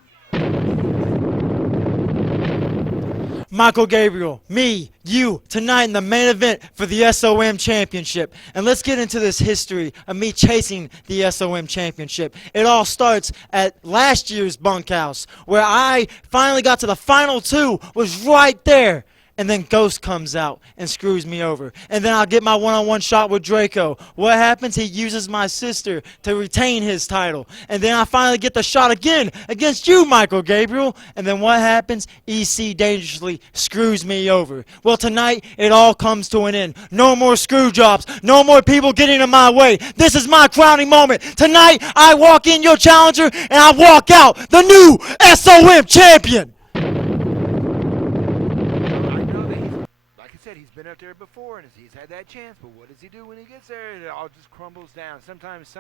Michael Gabriel, me, you, tonight in the main event for the SOM Championship. And let's get into this history of me chasing the SOM Championship. It all starts at last year's bunkhouse, where I finally got to the final 2, was right there. And then Ghost comes out and screws me over. And then I'll get my one-on-one shot with Draco. What happens? He uses my sister to retain his title. And then I finally get the shot again against you, Michael Gabriel. And then what happens? EC dangerously screws me over. Well, tonight, it all comes to an end. No more screw jobs. No more people getting in my way. This is my crowning moment. Tonight, I walk in your challenger, and I walk out the new SOM champion. He's been up there before, and he's had that chance, but what does he do when he gets there? It all just crumbles down. Sometimes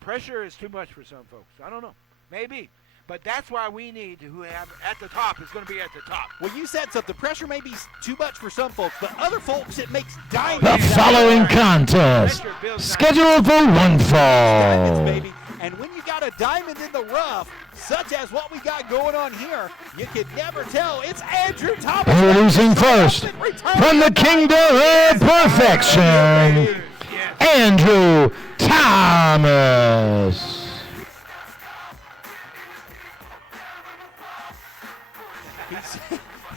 pressure is too much for some folks. I don't know. Maybe. But that's why we need who have at the top is going to be at the top. Well, you said something. Pressure may be too much for some folks, but other folks, it makes diamonds. The following contest, scheduled for one fall. Diamonds, baby. And when you got a diamond in the rough, such as what we got going on here, you can never tell. It's Andrew Thomas. Introducing first, from the Kingdom of Perfection, Andrew Thomas.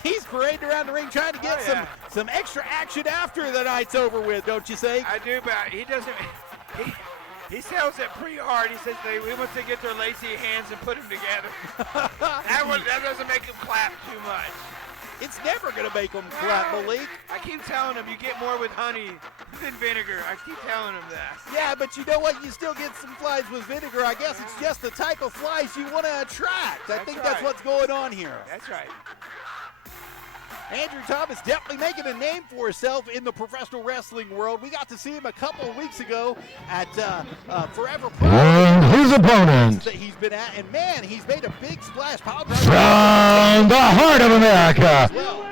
He's parading around the ring trying to get some extra action after the night's over with, don't you think? I do, but he doesn't. He sells it pretty hard. He says he wants to get their lazy hands and put them together. that doesn't make him clap too much. It's never going to make them clap, Malik. I keep telling him you get more with honey than vinegar. I keep telling him that. Yeah, but you know what? You still get some flies with vinegar. I guess it's just the type of flies you want to attract. I think that's what's going on here. That's right. Andrew Thomas definitely making a name for himself in the professional wrestling world. We got to see him a couple of weeks ago at Forever Pro. And his opponent, That he's been at, and man, he's made a big splash. Pile driver from the heart of America,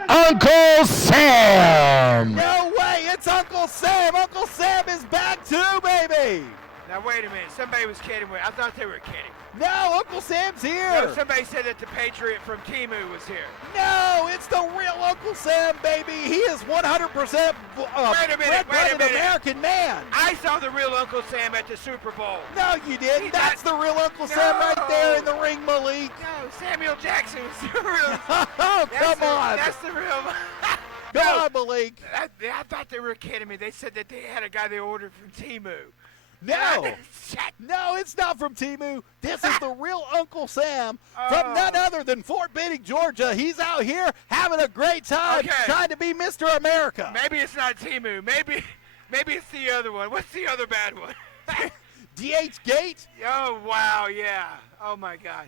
Uncle Sam. No way, it's Uncle Sam. Uncle Sam is back too, baby. Now wait a minute. Somebody was kidding me. I thought they were kidding. No, Uncle Sam's here. No, somebody said that the Patriot from Timu was here. No, it's the real Uncle Sam, baby. He is 100% red-blooded American man. I saw the real Uncle Sam at the Super Bowl. No, you didn't. That's the real Uncle Sam right there in the ring, Malik. No, Samuel Jackson was the real. Oh, come on. That's the real. Come on, Malik. I thought they were kidding me. They said that they had a guy they ordered from Timu. No. No, it's not from Timu. This is the real Uncle Sam from none other than Fort Benning, Georgia. He's out here having a great time trying to be Mr. America. Maybe it's not Timu. Maybe it's the other one. What's the other bad one? DH Gate. Oh, wow, yeah. Oh, my gosh.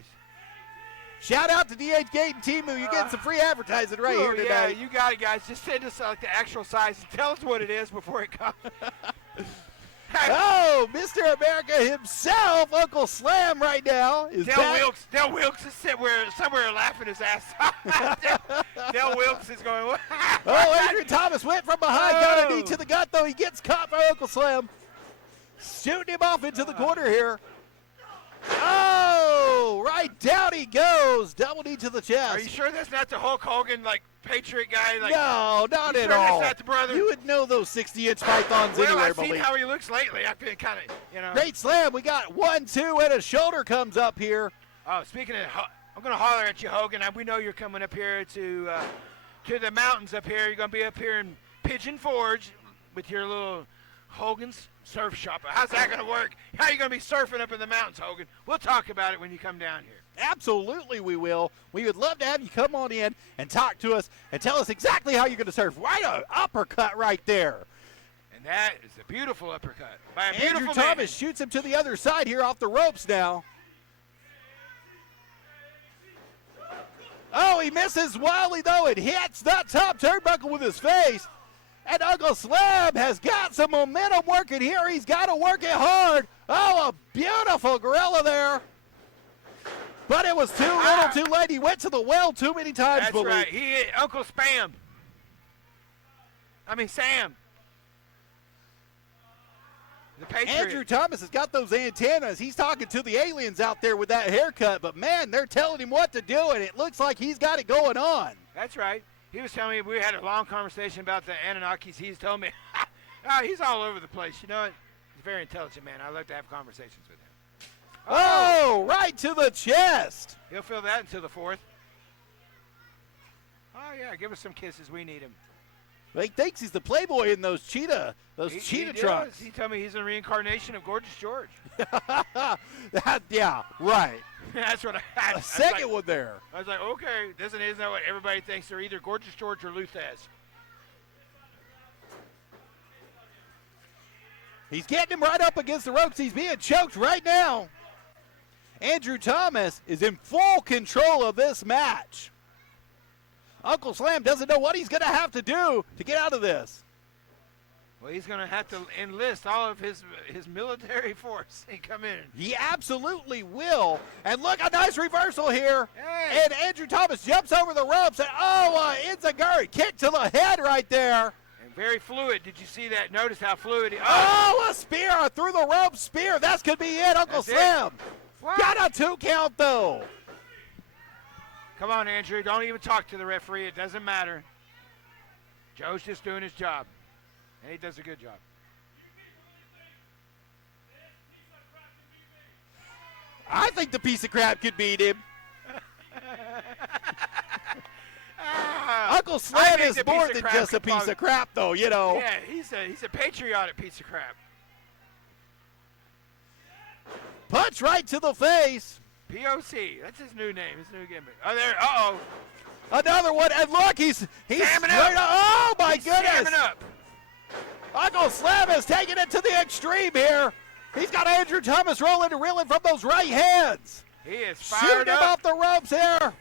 Shout out to DH Gate and Timu. You're getting some free advertising right here today. Yeah, you got it, guys. Just send us the actual size and tell us what it is before it comes. Oh, Mr. America himself, Uncle Slam right now is back. Del Wilkes is somewhere laughing his ass off. Del Wilkes is going, what? Oh, Adrian Thomas went from behind, got a knee to the gut, though. He gets caught by Uncle Slam. Shooting him off into the corner here. Oh, right down he goes. Double knee to the chest. Are you sure that's not the Hulk Hogan, Patriot guy? No, not at sure all. That's not the brother? You would know those 60-inch pythons anywhere, I've seen Malik. how he looks lately. I've been kind of, Great slam. We got 1-2, and a shoulder comes up here. Oh, speaking of, I'm going to holler at you, Hogan. We know you're coming up here to the mountains up here. You're going to be up here in Pigeon Forge with your little Hogan's Surf Shop. How's that going to work? How are you going to be surfing up in the mountains, Hogan? We'll talk about it when you come down here. Absolutely we will. We would love to have you come on in and talk to us and tell us exactly how you're going to surf. Right, an uppercut right there. And that is a beautiful uppercut by a beautiful Andrew man. Thomas shoots him to the other side here off the ropes now. Oh, he misses wildly, though. It hits that top turnbuckle with his face. And Uncle Slam has got some momentum working here. He's got to work it hard. Oh, a beautiful gorilla there. But it was too little too late. He went to the well too many times. That's right. He hit Uncle Sam. The Patriot. Andrew Thomas has got those antennas. He's talking to the aliens out there with that haircut. But, man, they're telling him what to do, and it looks like he's got it going on. That's right. He was telling me, we had a long conversation about the Anunnakis. He's told me, he's all over the place. You know what? He's a very intelligent man. I like to have conversations with him. Oh, right to the chest. He'll feel that until the 4th. Oh, yeah, give us some kisses. We need him. He thinks he's the playboy in those cheetah trunks. He told me he's a reincarnation of Gorgeous George. Yeah, right. That's what A second one there. I was like, okay, isn't that what everybody thinks? They're either Gorgeous George or Luthez. He's getting him right up against the ropes. He's being choked right now. Andrew Thomas is in full control of this match. Uncle Slam doesn't know what he's going to have to do to get out of this. Well, he's going to have to enlist all of his military force and come in. He absolutely will. And look, a nice reversal here. Hey. And Andrew Thomas jumps over the ropes. And Enziguri kick to the head right there. And very fluid. Did you see that? Notice how fluid. Oh, a spear, a through the rope spear. That's going to be it, Uncle Slam. Got a 2 count, though. Come on, Andrew. Don't even talk to the referee. It doesn't matter. Joe's just doing his job. And he does a good job. I think the piece of crap could beat him. Uncle Slam is more than just a piece of crap, though, you know. Yeah, he's a patriotic piece of crap. Punch right to the face. POC. That's his new name. His new gimmick. Oh, there. Uh-oh. Another one, and look, he's Jamming straight up. Oh, my He's goodness. jamming up. Uncle Slim is taking it to the extreme here. He's got Andrew Thomas reeling from those right hands. He is Shooting fired him up. off the ropes here.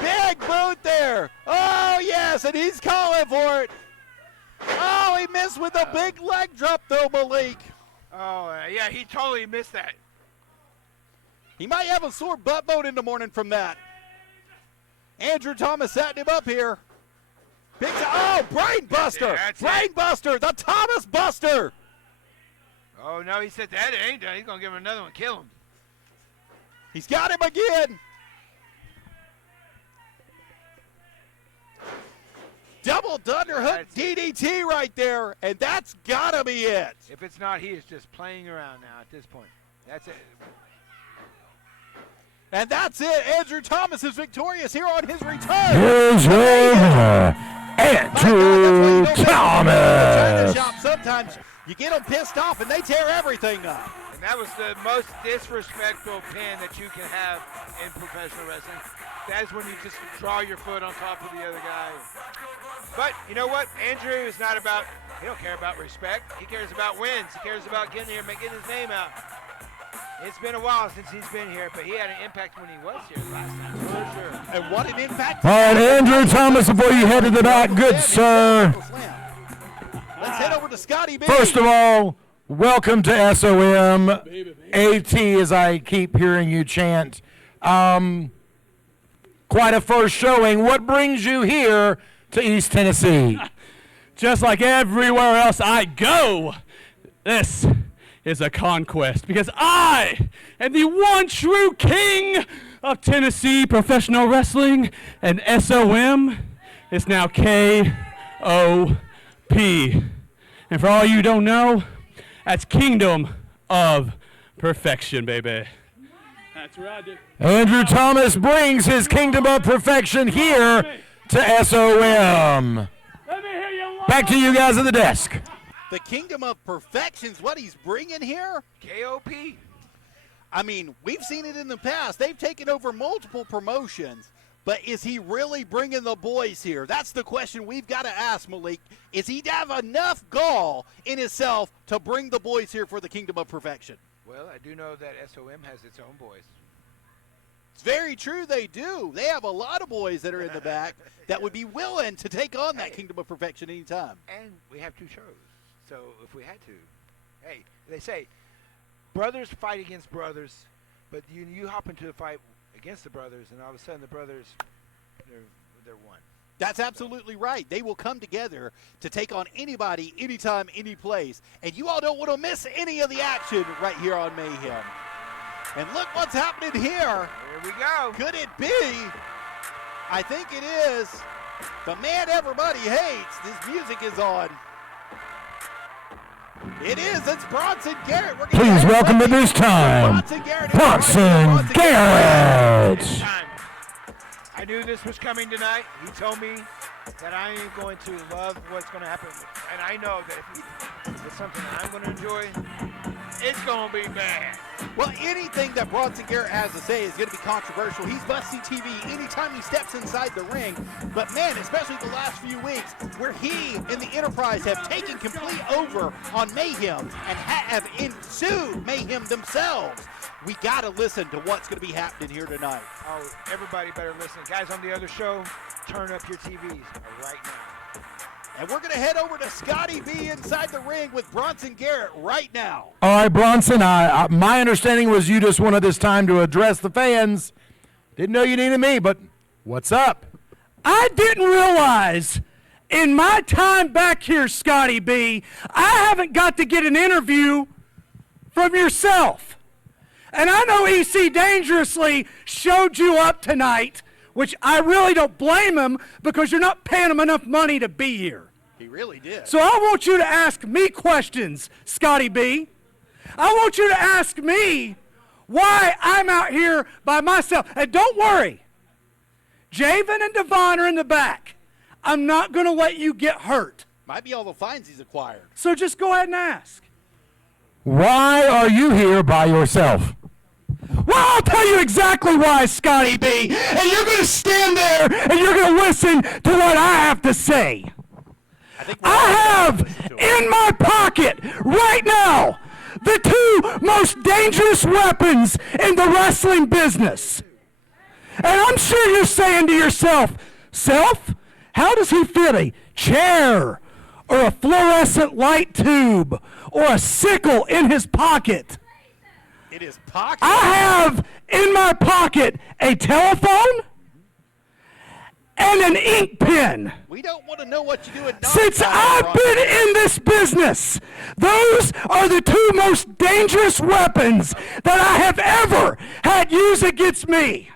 Big boot there. Oh, yes, and he's calling for it. Oh, he missed with a big leg drop, though, Malik. Oh, yeah, he totally missed that. He might have a sore butt bone in the morning from that. Andrew Thomas setting him up here. Brain buster. Brain buster. The Thomas buster. Oh, no, he said that ain't done. He's going to give him another one, kill him. He's got him again. Double dunderhook DDT right there, and that's got to be it. If it's not, he is just playing around now at this point. That's it. And that's it. Andrew Thomas is victorious here on his return. Here's your winner, Andrew Thomas. Sometimes you get them pissed off and they tear everything up. And that was the most disrespectful pin that you can have in professional wrestling. That is when you just draw your foot on top of the other guy. But you know what? Andrew is not about, he don't care about respect. He cares about wins. He cares about getting here, getting his name out. It's been a while since he's been here, but he had an impact when he was here last time, for sure. And what an impact. All right, Andrew Thomas, before you head to the back, good sir. Let's head over to Scotty B. First of all, welcome to SOM. AT, as I keep hearing you chant. Quite a first showing. What brings you here to East Tennessee? Just like everywhere else I go, this is a conquest because I am the one true king of Tennessee professional wrestling, and SOM is now KOP. And for all you who don't know, that's Kingdom of Perfection, baby. That's right, dude. Andrew Thomas brings his Kingdom of Perfection here to SOM. Back to you guys at the desk. The Kingdom of Perfection's what he's bringing here? KOP. I mean, we've seen it in the past. They've taken over multiple promotions, but is he really bringing the boys here? That's the question we've got to ask, Malik. Is he have enough gall in himself to bring the boys here for the Kingdom of Perfection? Well, I do know that SOM has its own boys. It's very true, they do. They have a lot of boys that are in the back that would be willing to take on that Kingdom of Perfection anytime. And we have 2 shows. So if we had to, hey, they say brothers fight against brothers, but you hop into a fight against the brothers, and all of a sudden the brothers, they're one. That's absolutely right. They will come together to take on anybody, anytime, any place. And you all don't want to miss any of the action right here on Mayhem. And look what's happening here. Here we go. Could it be? I think it is. The man everybody hates. This music is on. It is. It's Bronson Garrett. Please welcome at this time, Bronson Garrett. I knew this was coming tonight. He told me that I am going to love what's going to happen. And I know that if it's something that I'm going to enjoy, it's going to be bad. Well, anything that Bronson Garrett has to say is going to be controversial. He's busting TV anytime he steps inside the ring. But, man, especially the last few weeks where he and the Enterprise have taken complete over on Mayhem and have ensued Mayhem themselves. We got to listen to what's going to be happening here tonight. Oh, everybody better listen. Guys on the other show, turn up your TVs right now. And we're going to head over to Scotty B inside the ring with Bronson Garrett right now. All right, Bronson, my understanding was you just wanted this time to address the fans. Didn't know you needed me, but what's up? I didn't realize in my time back here, Scotty B, I haven't got to get an interview from yourself. And I know EC Dangerously showed you up tonight, which I really don't blame him because you're not paying him enough money to be here. He really did. So I want you to ask me questions, Scotty B. I want you to ask me why I'm out here by myself. And don't worry, Javin and Devon are in the back. I'm not going to let you get hurt. Might be all the fines he's acquired. So just go ahead and ask. Why are you here by yourself? Well, I'll tell you exactly why, Scotty B. And you're going to stand there and you're going to listen to what I have to say. I have in my pocket right now the two most dangerous weapons in the wrestling business. And I'm sure you're saying to yourself, Self, how does he fit a chair or a fluorescent light tube or a sickle in his pocket? In his pocket? I have in my pocket a telephone and an ink pen. We don't want to know what you do at night. Since I've been in this business, those are the two most dangerous weapons that I have ever had used against me.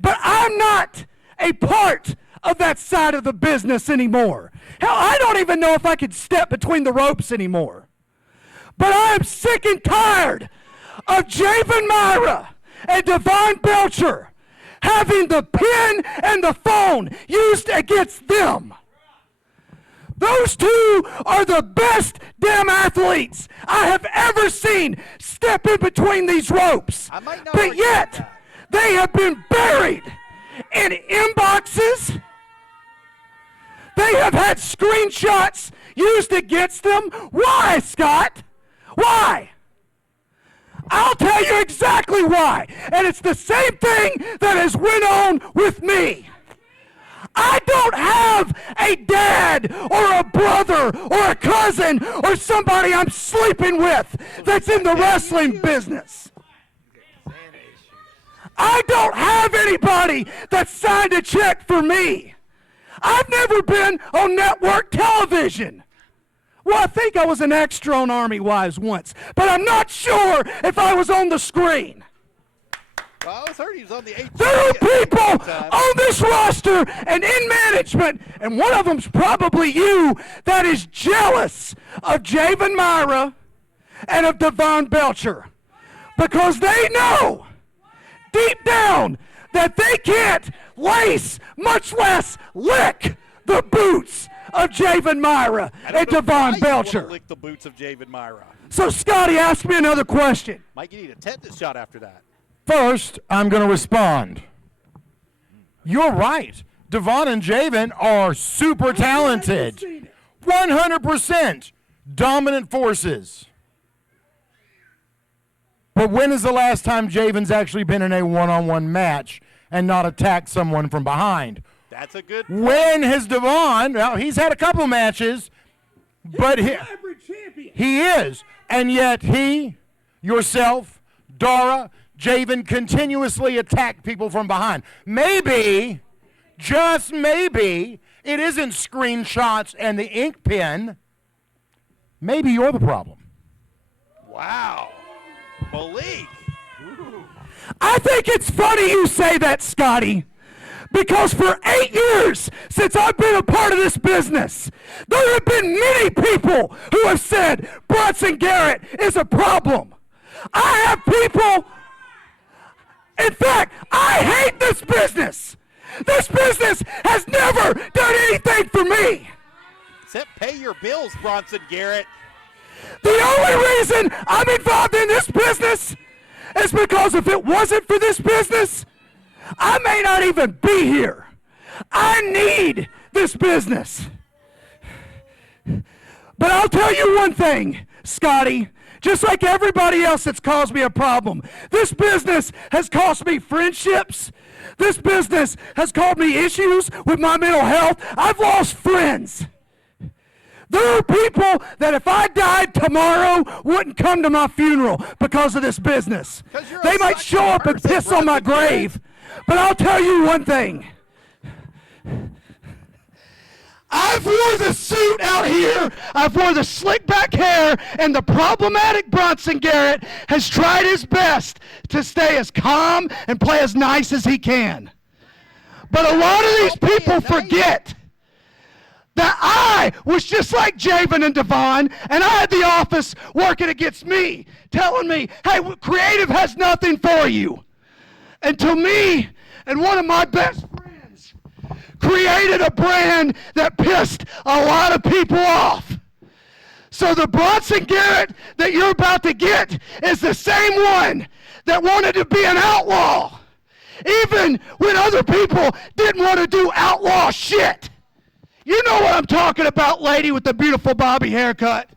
But I'm not a part of that side of the business anymore. Hell, I don't even know if I could step between the ropes anymore. But I am sick and tired of Javin Myra and Devon Belcher having the pen and the phone used against them. Those two are the best damn athletes I have ever seen step in between these ropes. But yet, they have been buried in inboxes. They have had screenshots used against them. Why, Scott? Why? I'll tell you exactly why. And it's the same thing that has went on with me. I don't have a dad or a brother or a cousin or somebody I'm sleeping with that's in the wrestling business. I don't have anybody that signed a check for me. I've never been on network television. Well, I think I was an extra on Army Wives once, but I'm not sure if I was on the screen. Well, I heard he was on the HG. There are people on this roster and in management, and one of them's probably you, that is jealous of Javin Myra and of Devon Belcher, because they know deep down that they can't lace, much less lick, the boots of Javin Myra and Devon Belcher. Lick the boots of Javin Myra. So, Scotty, ask me another question. Mike, you need a tetanus shot after that. First, I'm going to respond. You're right. Devon and Javin are super talented. 100% dominant forces. But when is the last time Javin's actually been in a one-on-one match and not attacked someone from behind? That's a good point. When has Devon, well, he's had a couple matches, but he is. And yet he, yourself, Dara, Javin continuously attack people from behind. Maybe, just maybe, it isn't screenshots and the ink pen. Maybe you're the problem. Wow. Malik. I think it's funny you say that, Scotty, because for 8 years since I've been a part of this business, there have been many people who have said Bronson Garrett is a problem. I have people, in fact, I hate this business. This business has never done anything for me. Except pay your bills, Bronson Garrett. The only reason I'm involved in this business is because if it wasn't for this business, I may not even be here. I need this business. But I'll tell you one thing, Scotty, just like everybody else that's caused me a problem, this business has cost me friendships. This business has caused me issues with my mental health. I've lost friends. There are people that if I died tomorrow wouldn't come to my funeral because of this business. They might show up and piss on my grave. But I'll tell you one thing. I've wore the suit out here. I've wore the slick back hair, and the problematic Bronson Garrett has tried his best to stay as calm and play as nice as he can. But a lot of these people forget that I was just like Javin and Devon, and I had the office working against me, telling me, hey, creative has nothing for you. Until me and one of my best friends created a brand that pissed a lot of people off. So the Bronson Garrett that you're about to get is the same one that wanted to be an outlaw, even when other people didn't want to do outlaw shit. You know what I'm talking about, lady with the beautiful bobby haircut.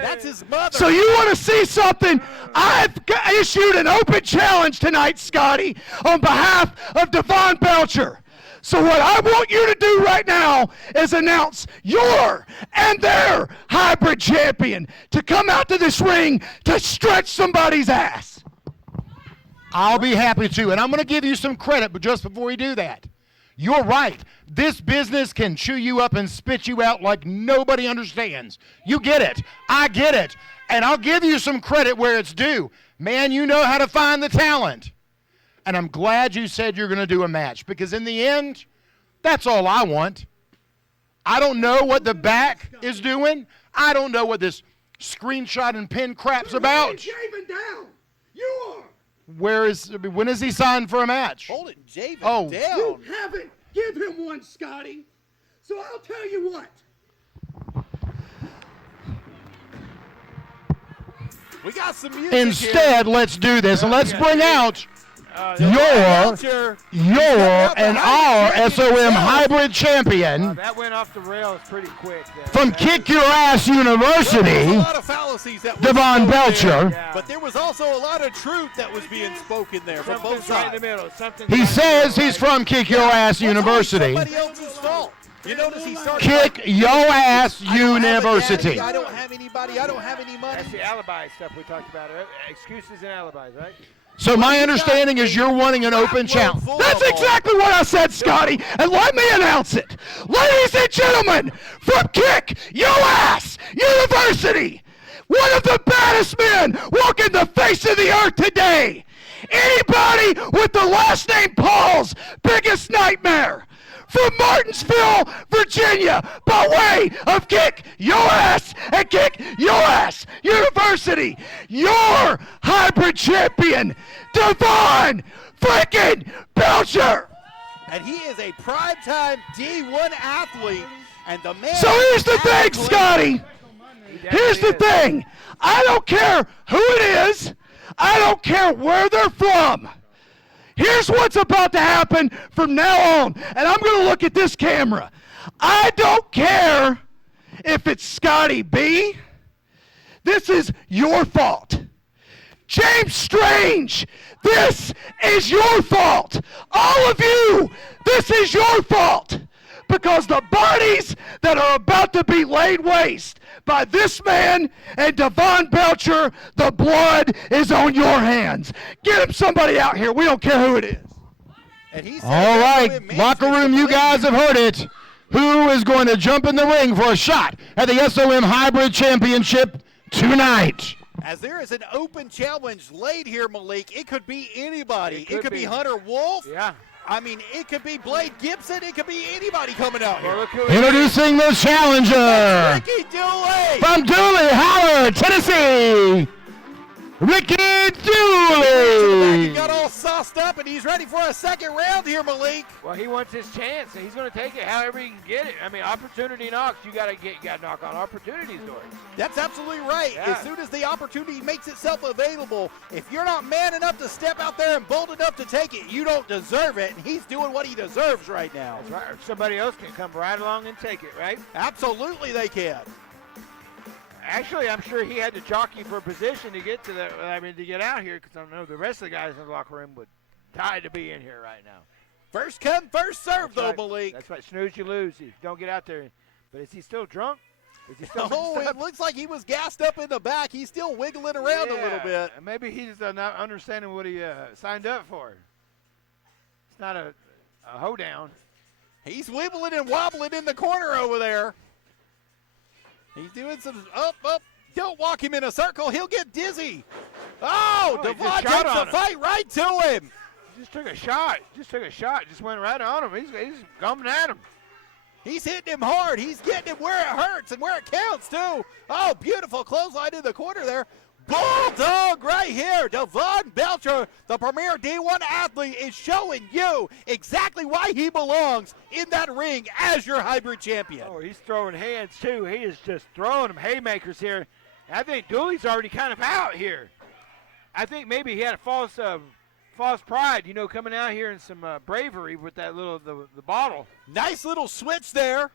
That's his mother. So you want to see something? I've issued an open challenge tonight, Scotty, on behalf of Devon Belcher. So what I want you to do right now is announce your and their hybrid champion to come out to this ring to stretch somebody's ass. I'll be happy to, and I'm going to give you some credit, but just before we do that, you're right. This business can chew you up and spit you out like nobody understands. You get it. I get it. And I'll give you some credit where it's due. Man, you know how to find the talent. And I'm glad you said you're going to do a match, because in the end, that's all I want. I don't know what the back is doing. I don't know what this screenshot and pin crap's about. Javin down. You are. When is he signed for a match? Hold it, Javin Oh. down. You haven't. Give him one, Scotty. So I'll tell you what. We got some music Instead, let's do this, and let's bring out your and our SOM hybrid champion That went off the rails pretty quick. from Kick Your Ass University, a lot of fallacies that were Devon spoken Belcher. there, but there was also a lot of truth that was being spoken there from both Something's right in sides. the middle. Something's He right in the says middle, he's right? from Kick Your Ass That's always University. somebody else's fault. You notice he started Kick like, Your Ass I don't have a University. daddy, I don't have anybody. I don't have any money. That's the alibi stuff we talked about. Right? Excuses and alibis, right? So my understanding is you're wanting an open challenge. full That's of them. exactly what I said, Scotty. And let me announce it. Ladies and gentlemen, from Kick Your Ass University, one of the baddest men walking the face of the earth today. Anybody with the last name Paul's biggest nightmare. From Martinsville, Virginia, by way of Kick Your Ass and Kick Your Ass University, your hybrid champion, Devon freaking Belcher. And he is a primetime D1 athlete. And the man. So here's the thing, Scotty. Here's the thing. I don't care who it is. I don't care where they're from. Here's what's about to happen from now on. And I'm going to look at this camera. I don't care if it's Scotty B. This is your fault. James Strange, this is your fault. All of you, this is your fault. Because the bodies that are about to be laid waste by this man and Devon Belcher, the blood is on your hands. Get him somebody out here. We don't care who it is. And he said All that right, man locker makes room, the you play. guys have heard it. Who is going to jump in the ring for a shot at the SOM Hybrid Championship tonight? As there is an open challenge laid here, Malik, it could be anybody. It could be Hunter Wolf. Yeah. I mean, it could be Blade Gibson. It could be anybody coming out Well, here. look who it is. Introducing the challenger Ricky Dooley. from Dooley, Howard, Tennessee, Ricky He Dooley. got all sauced up, and he's ready for a second round here, Malik. Well, he wants his chance, and he's going to take it however he can get it. I mean, opportunity knocks. You got to knock on opportunities doors. That's absolutely right. Yeah. As soon as the opportunity makes itself available, if you're not man enough to step out there and bold enough to take it, you don't deserve it, and he's doing what he deserves right now. That's right. Or somebody else can come right along and take it, right? Absolutely they can. Actually, I'm sure he had to jockey for a position to get to to get out here, because I know the rest of the guys in the locker room would die to be in here right now. First come, first serve, That's though, right. Malik. That's right. Snooze, you lose. You don't get out there. But is he still drunk? Is he still Oh, mixed it up? looks like he was gassed up in the back. He's still wiggling around a little bit. Maybe he's not understanding what he signed up for. It's not a hoedown. He's wibbling and wobbling in the corner over there. He's doing some up. Don't walk him in a circle. He'll get dizzy. Oh, he Devon just takes shot the on him. fight right to him. Just took a shot. Just went right on him. He's gumming at him. He's hitting him hard. He's getting him where it hurts and where it counts, too. Oh, beautiful clothesline in the corner there. Bulldog right here. Devon Belcher, the premier D1 athlete, is showing you exactly why he belongs in that ring as your hybrid champion. Oh, he's throwing hands, too. He is just throwing them haymakers here. I think Dooley's already kind of out here. I think maybe he had a false pride, you know, coming out here in some bravery with that the bottle. Nice little switch there.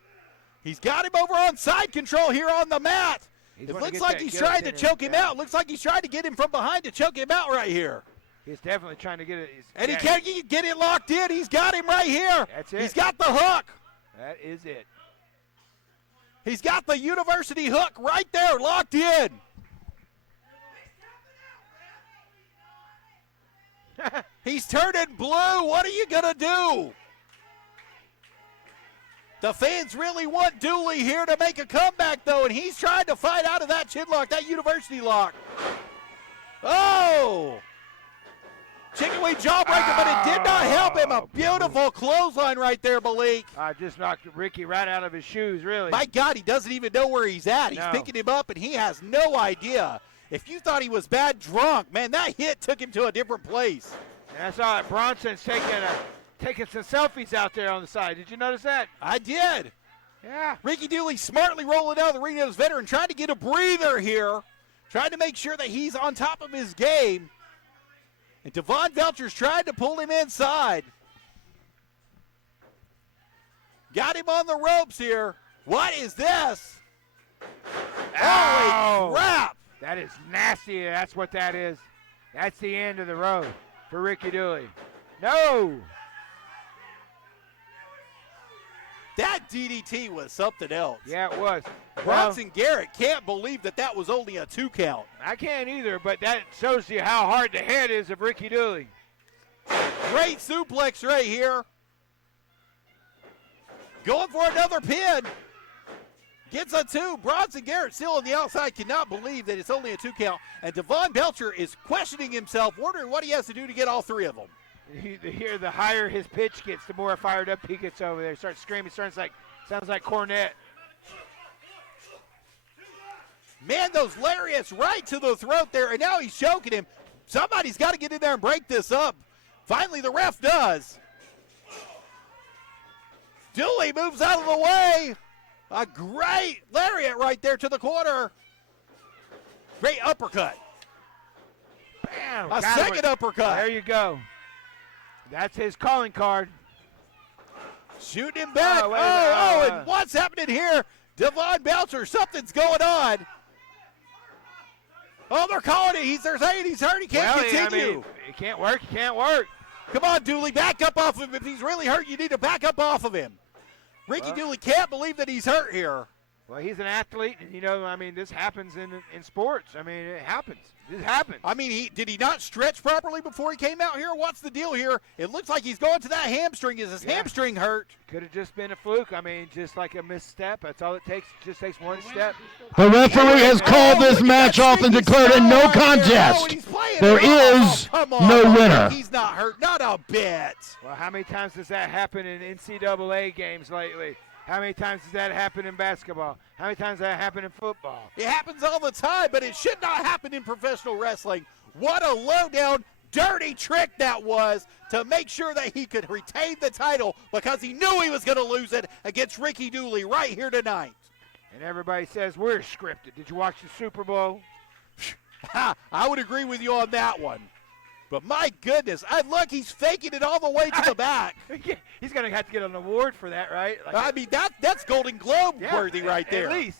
He's got him over on side control here on the mat. It looks like he's trying to choke him out. Looks like he's trying to get him from behind to choke him out right here. He's definitely trying to get it. And he can't get it locked in. He's got him right here. That's it. He's got the hook. That is it. He's got the university hook right there locked in. He's turning blue. What are you going to do? The fans really want Dooley here to make a comeback, though, and he's trying to fight out of that chin lock, that university lock. Oh! Chicken wing jawbreaker, but it did not help him. A beautiful clothesline right there, Malik. Just knocked Ricky right out of his shoes, really. My God, he doesn't even know where he's at. He's No. picking him up, and he has no idea. If you thought he was bad drunk, man, that hit took him to a different place. And I saw that Bronson's taking some selfies out there on the side. Did you notice that? I did. Yeah. Ricky Dooley smartly rolling out of the ring of his veteran, trying to get a breather here, trying to make sure that he's on top of his game. And Devon Belcher's trying to pull him inside. Got him on the ropes here. What is this? Ow. Holy crap! That is nasty. That's what that is. That's the end of the road for Ricky Dooley. No. That DDT was something else. Yeah, it was. Bronson Garrett can't believe that was only a 2 count. I can't either, but that shows you how hard the head is of Ricky Dooley. Great suplex right here. Going for another pin. Gets a 2. Bronson Garrett still on the outside, cannot believe that it's only a 2 count. And Devon Belcher is questioning himself, wondering what he has to do to get all 3 of them. The higher his pitch gets, the more fired up he gets over there. Starts screaming, sounds like Cornette. Man, those lariats right to the throat there, and now he's choking him. Somebody's got to get in there and break this up. Finally, the ref does. Dooley moves out of the way. A great lariat right there to the corner. Great uppercut. Bam! A second uppercut. There you go. That's his calling card. Shooting him back. Oh, wait a minute. And what's happening here? Devon Belcher, something's going on. Oh, they're calling it. They're saying he's hurt. He can't continue. I mean, it can't work. It can't work. Come on, Dooley, back up off of him. If he's really hurt, you need to back up off of him. Ricky Dooley can't believe that he's hurt here. Well, he's an athlete, and, this happens in sports. I mean, it happens. This happens. I mean, did he not stretch properly before he came out here? What's the deal here? It looks like he's going to that hamstring. Is his hamstring hurt? Could have just been a fluke. I mean, just like a misstep. That's all it takes. It just takes one step. The referee has called this match off and declared it no contest. There is no winner. He's not hurt. Not a bit. Well, how many times does that happen in NCAA games lately? How many times does that happen in basketball? How many times does that happen in football? It happens all the time, but it should not happen in professional wrestling. What a low-down, dirty trick that was to make sure that he could retain the title because he knew he was going to lose it against Ricky Dooley right here tonight. And everybody says we're scripted. Did you watch the Super Bowl? I would agree with you on that one. But my goodness, look, he's faking it all the way to the back. He's going to have to get an award for that, right? I mean, that's Golden Globe worthy right there. At least.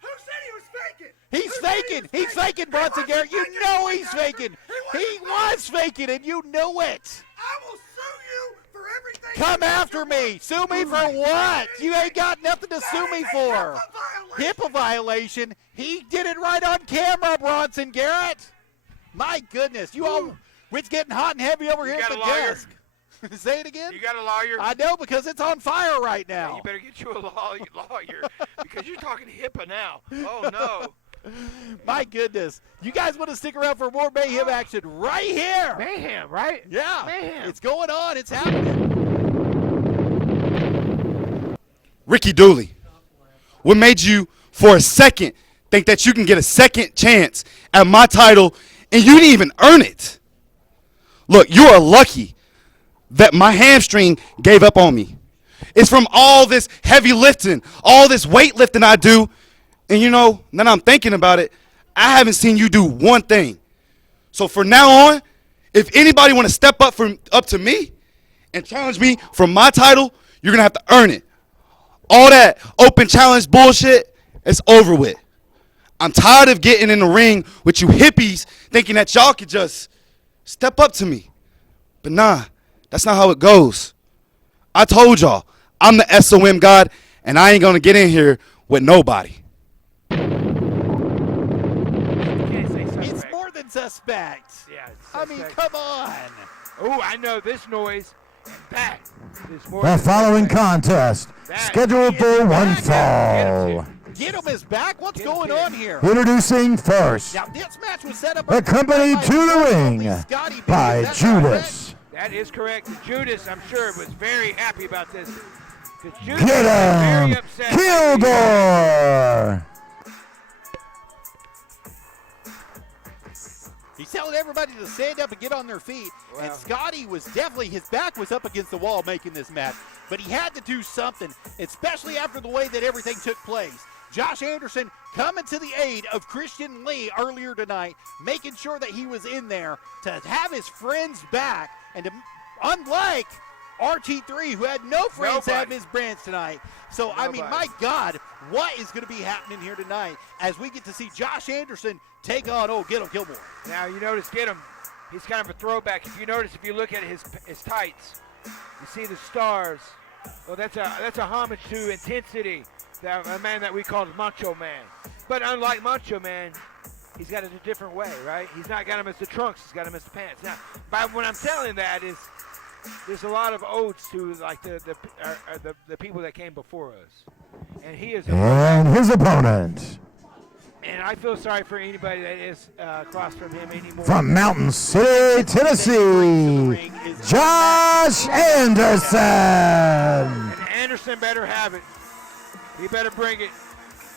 Who said he was faking? He's faking. He's faking, Bronson Garrett. You know he's faking. He was faking, and you knew it. I will sue you for everything. Come after me. Sue me for what? You ain't got nothing to sue me for. HIPAA violation. He did it right on camera, Bronson Garrett. My goodness, it's getting hot and heavy over here at the desk. Say it again? You got a lawyer? I know, because it's on fire right now. Yeah, you better get you a lawyer because you're talking HIPAA now. Oh, no. My goodness. You guys want to stick around for more Mayhem action right here. Mayhem, right? Yeah. Mayhem. It's going on. It's happening. Ricky Dooley, what made you for a second think that you can get a second chance at my title and you didn't even earn it. Look, you are lucky that my hamstring gave up on me. It's from all this heavy lifting, all this weightlifting I do. And you know, now that I'm thinking about it, I haven't seen you do one thing. So from now on, if anybody want to step up to me and challenge me for my title, you're going to have to earn it. All that open challenge bullshit, it's over with. I'm tired of getting in the ring with you hippies thinking that y'all could just step up to me. But nah, that's not how it goes. I told y'all, I'm the SOM God, and I ain't going to get in here with nobody. It's more than suspect. Yeah, I mean, come on. Oh, I know this noise. That is more The than following suspect. contest, scheduled for one fall. Get him his back. What's going on here? Introducing first, Now, this match was set up accompanied to the ring by Judas. Judas. That is correct. Judas, I'm sure, was very happy about this. 'Cause Judas Get was very him, upset. Kilgore. He's telling everybody to stand up and get on their feet. Wow. And Scotty was definitely, his back was up against the wall making this match. But he had to do something, especially after the way that everything took place. Josh Anderson coming to the aid of Christian Lee earlier tonight, making sure that he was in there to have his friends back. And to, unlike RT3, who had no friends have his brands tonight. So, I mean, my God, what is going to be happening here tonight as we get to see Josh Anderson take on, get him, Kilgore. Now, you notice, get him. He's kind of a throwback. If you notice, if you look at his tights, you see the stars. Well, that's a homage to Intensity, a man that we call Macho Man. But unlike Macho Man, he's got it a different way, right? He's not got him as the trunks, he's got him as the pants. Now, what I'm telling that is there's a lot of odes to like the people that came before us. And he is And his opponent, and I feel sorry for anybody that is across from him anymore. from Mountain City, Tennessee, Josh Anderson. And Anderson better have it. He better bring it.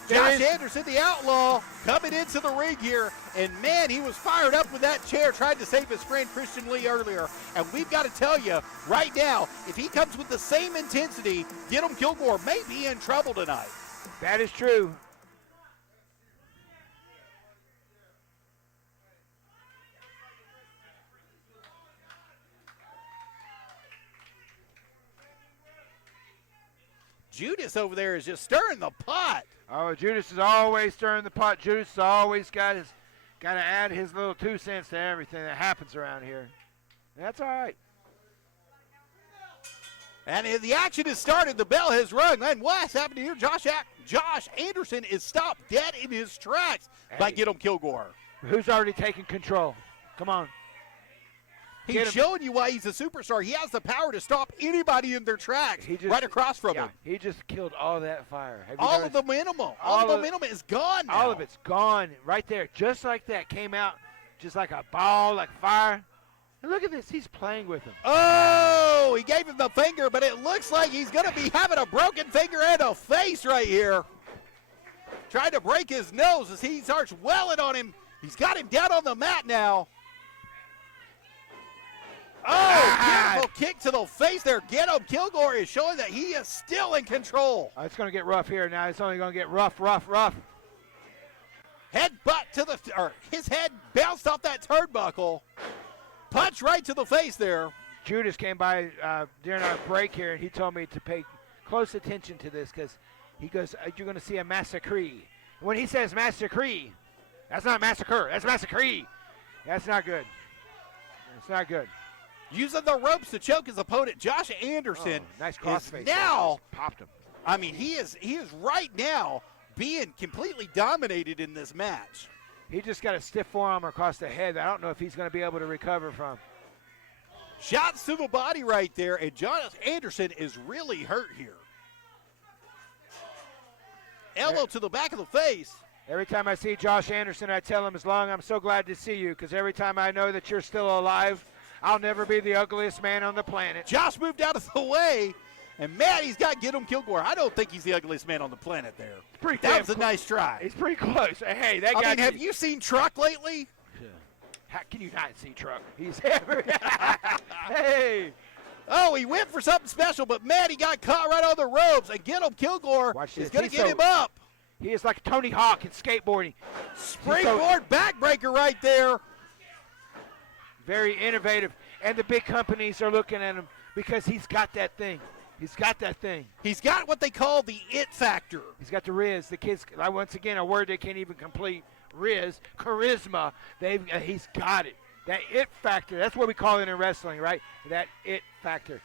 Josh Anderson, the outlaw, coming into the ring here. And, man, he was fired up with that chair, tried to save his friend Christian Lee earlier. And we've got to tell you right now, if he comes with the same intensity, Get him Kilgore may be in trouble tonight. That is true. Judas over there is just stirring the pot. Oh, Judas is always stirring the pot. Judas has always got to add his little 2 cents to everything that happens around here. That's all right. And the action has started. The bell has rung. And what's happening here? Josh Anderson is stopped dead in his tracks by Get him Kilgore. Who's already taken control? Come on. He's showing you why he's a superstar. He has the power to stop anybody in their tracks right across from him. He just killed all that fire. All of the momentum. All of the momentum is gone now. All of it's gone right there. Just like that. Came out just like a ball, like fire. And look at this. He's playing with him. Oh, he gave him the finger, but it looks like he's going to be having a broken finger and a face right here. Trying to break his nose as he starts welling on him. He's got him down on the mat now. Oh, beautiful kick to the face there. Get him. Kilgore is showing that he is still in control. It's going to get rough here now. It's only going to get rough. Headbutt to his head bounced off that turnbuckle. Punch right to the face there. Judas came by during our break here, and he told me to pay close attention to this because he goes, you're going to see a massacre. When he says massacre, that's not massacre. That's massacre. That's not good. It's not good. Using the ropes to choke his opponent, Josh Anderson. Nice crossface. Now popped him. I mean, he is right now being completely dominated in this match. He just got a stiff forearm across the head. I don't know if he's going to be able to recover from. Shots to the body right there, and Josh Anderson is really hurt here. Elbow to the back of the face. Every time I see Josh Anderson, I tell him, as long I'm so glad to see you, because every time I know that you're still alive, I'll never be the ugliest man on the planet. Josh moved out of the way. And man, he's got Kilgore. I don't think he's the ugliest man on the planet there. That was a nice try. He's pretty close. Hey, that guy. Have you seen Truck lately? How can you not see Truck? He's hey. Oh, he went for something special, but man, he got caught right on the ropes. And Kilgore is going to get him up. He is like Tony Hawk in skateboarding. Springboard backbreaker right there. Very innovative. And the big companies are looking at him because he's got that thing. He's got that thing. He's got what they call the it factor. He's got the Riz. The kids, once again, a word they can't even complete. Riz, charisma. He's got it. That it factor. That's what we call it in wrestling, right? That it factor.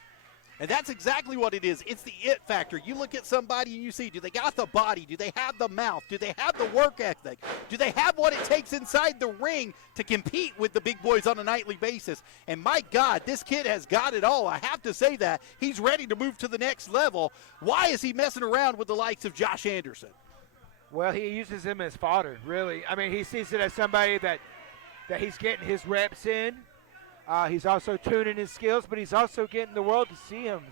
And that's exactly what it is. It's the it factor. You look at somebody and you see, do they got the body? Do they have the mouth? Do they have the work ethic? Do they have what it takes inside the ring to compete with the big boys on a nightly basis? And my God, this kid has got it all. I have to say that. He's ready to move to the next level. Why is he messing around with the likes of Josh Anderson? Well, he uses him as fodder, really. I mean, he sees it as somebody that he's getting his reps in. He's also tuning his skills, but he's also getting the world to see him,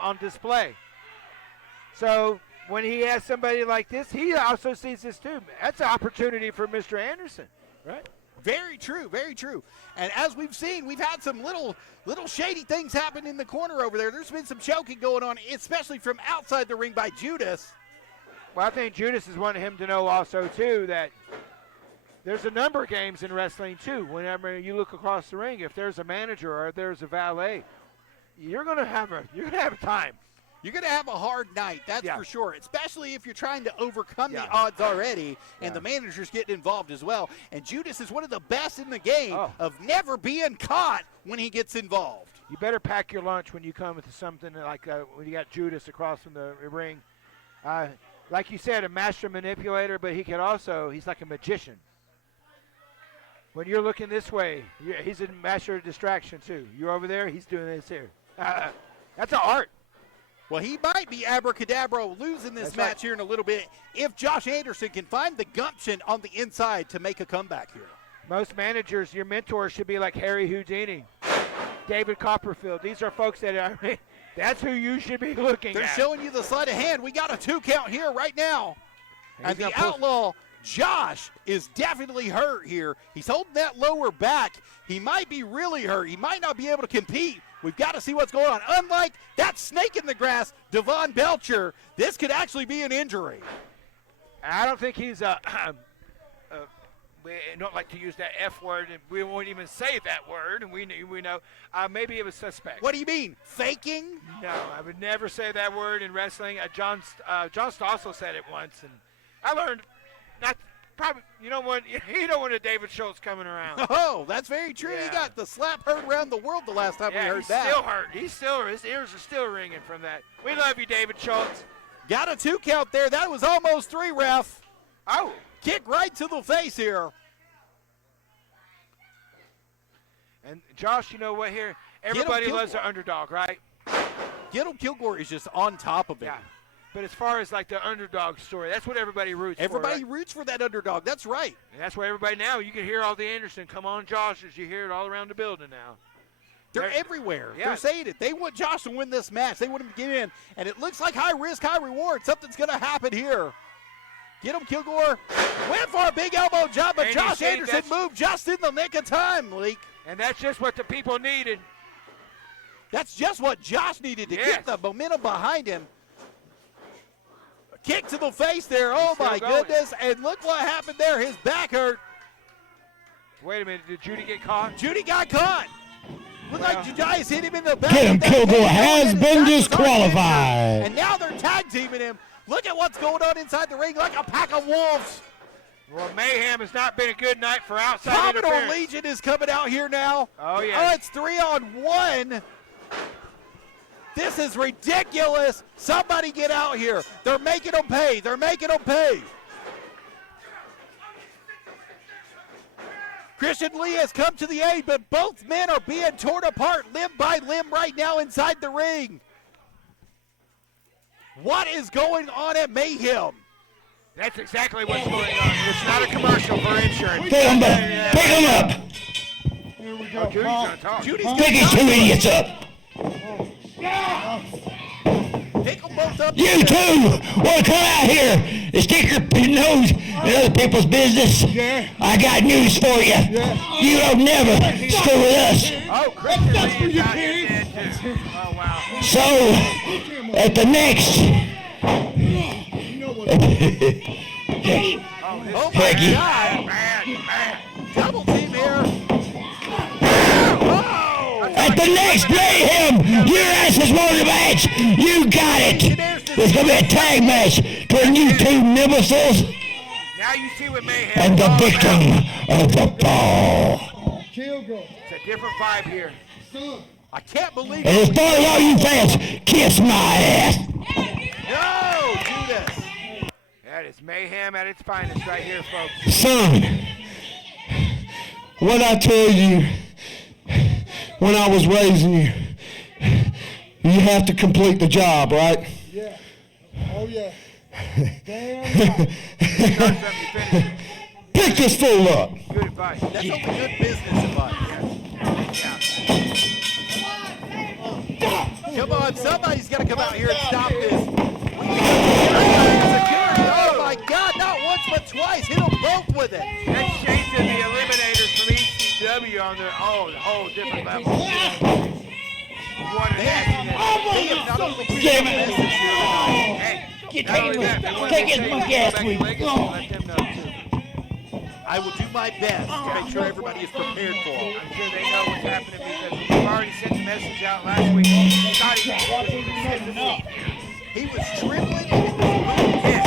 on display. So when he has somebody like this, he also sees this too. That's an opportunity for Mr. Anderson, right? Very true, very true. And as we've seen, we've had some little shady things happen in the corner over there. There's been some choking going on, especially from outside the ring by Judas. Well, I think Judas is wanting him to know also too that there's a number of games in wrestling too. Whenever you look across the ring, if there's a manager or if there's a valet, you're gonna have a time. You're gonna have a hard night, that's for sure. Especially if you're trying to overcome the odds already, and the manager's getting involved as well. And Judas is one of the best in the game of never being caught when he gets involved. You better pack your lunch when you come to something like when you got Judas across from the ring. Like you said, a master manipulator, but he's like a magician. When you're looking this way, he's a master of distraction too. You're over there, he's doing this here. That's an art. Well, he might be abracadabra losing this match here in a little bit if Josh Anderson can find the gumption on the inside to make a comeback here. Most managers, your mentors should be like Harry Houdini, David Copperfield. These are folks that that's who you should be looking at. They're showing you the sleight of hand. We got a 2 count here right now. And the outlaw, Josh, is definitely hurt here. He's holding that lower back. He might be really hurt. He might not be able to compete. We've got to see what's going on. Unlike that snake in the grass, Devon Belcher, this could actually be an injury. I don't think he's we don't like to use that F word, and we won't even say that word, and we know. Maybe it was suspect. What do you mean, faking? No, I would never say that word in wrestling. John Stossel said it once, and I learned you don't want a David Schultz coming around. Oh, that's very true. Yeah. He got the slap heard around the world the last time we heard that. He's still hurt. His ears are still ringing from that. We love you, David Schultz. Got a 2 count there. That was almost 3, ref. Oh. Kick right to the face here. And Josh, you know what here? Everybody loves the underdog, right? Kilgore is just on top of it. Yeah. But as far as like the underdog story, that's what everybody roots for. Everybody roots for that underdog. That's right. And that's why everybody now, you can hear all the Anderson, come on, Josh, as you hear it all around the building now. They're everywhere. Yeah. They're saying it. They want Josh to win this match. They want him to get in. And it looks like high risk, high reward. Something's going to happen here. Kilgore went for a big elbow job, but Josh Anderson moved just in the nick of time, Leak. And that's just what the people needed. That's just what Josh needed to get the momentum behind him. A kick to the face there. Oh, my goodness. And look what happened there. His back hurt. Wait a minute. Did Judy get caught? Judy got caught. Looked like Judias hit him in the back. Kilgore has been disqualified. And now they're tag teaming him. Look at what's going on inside the ring like a pack of wolves. Well, Mayhem has not been a good night for outside Commodore interference. Legion is coming out here now. Oh, yeah. Oh, it's 3-on-1. This is ridiculous. Somebody get out here. They're making them pay. They're making them pay. Christian Lee has come to the aid, but both men are being torn apart limb by limb right now inside the ring. What is going on at Mayhem? That's exactly what's going on. It's not a commercial for insurance. Pick him up. Here we go. Judy's going to talk. Pick these 2 idiots up. up. You too want to come out here and stick your nose in other people's business? Yeah. I got news for you. Yeah. You will never screw with us. Oh, Christian Lee is out here dead too. Oh, wow. So, at the next... Oh my Peggy. God! Double team here. At the next Mayhem, your ass is won the match. You got it. There's going to be a tag match between you two nimbuses Now you see what Mayhem and the is all victim about. of the ball. It's a different vibe here. I can't believe And as far as all you fans, kiss my ass. No, Judas. That is Mayhem at its finest right here, folks. Son, what I told you when I was raising you, you have to complete the job, right? Yeah. Oh, yeah. Pick this fool up. Good advice. That's only good business advice. Come on, somebody's got to come out here and stop this. Oh my God, not once but twice. Hit them both with it. That's changing the eliminators from ECW on their own, whole different level. What an accident. They have not only Damn sent a it. message here tonight. Hey, Get not only that, they want to take his say monkey go ass back to week. Legacy and let them know too. I will do my best to make sure everybody is prepared for it. I'm sure they know what's happening because we've already sent the message out last week. Scotty, He was trembling. yes,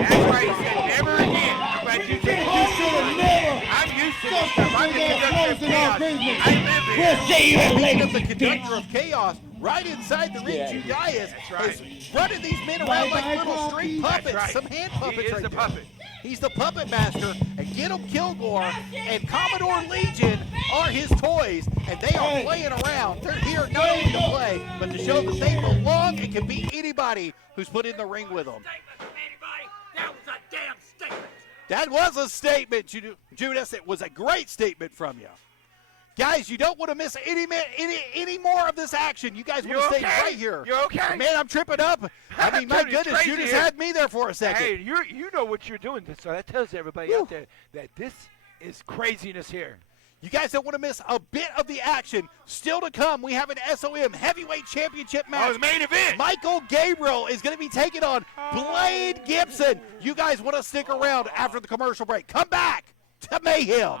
that's right. He said never again. I'm glad you said it. I'm used to this stuff. I'm the conductor of chaos. I live here. Speaking of the conductor of chaos, right inside the ring, Judas right. is running these men around like little string puppets, right. some hand puppets He is right the there. puppet. He's the puppet master, and get him Kilgore and Commodore Legion are his toys, and they are playing around. They're here not only to play, but to show that they belong and can beat anybody who's put in the ring with them. That was a statement, Judas. It was a great statement from you. Guys, you don't want to miss any more of this action. You guys want to stay right here. You okay? Man, I'm tripping up. I mean, my goodness, Judas had me there for a second. Hey, you know what you're doing, so that tells everybody out there that this is craziness here. You guys don't want to miss a bit of the action. Still to come, we have an SOM Heavyweight Championship match. Oh, the main event. Michael Gabriel is going to be taking on Blade Gibson. You guys want to stick around after the commercial break. Come back to Mayhem.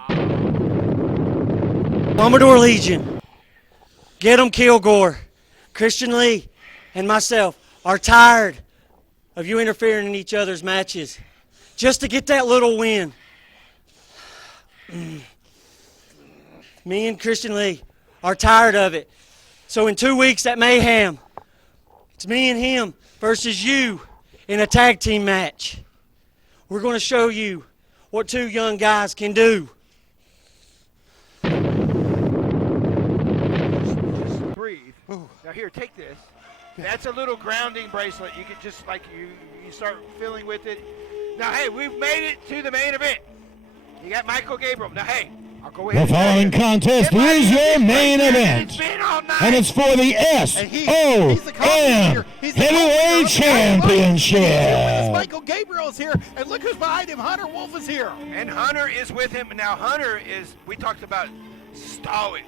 Commodore Legion, get 'em Kilgore, Christian Lee, and myself are tired of you interfering in each other's matches just to get that little win. Me and Christian Lee are tired of it. So in 2 weeks at Mayhem, it's me and him versus you in a tag team match. We're going to show you what two young guys can do. Breathe. Now here, take this. That's a little grounding bracelet. You could just you start feeling with it. Now hey, we've made it to the main event. You got Michael Gabriel. Now hey, I'll go ahead. The following contest is your main event, and it's for the SOM Heavyweight Championship. Michael Gabriel is here, and look who's behind him. Hunter Wolf is here. And Hunter is with him. Now Hunter is, we talked about stalling.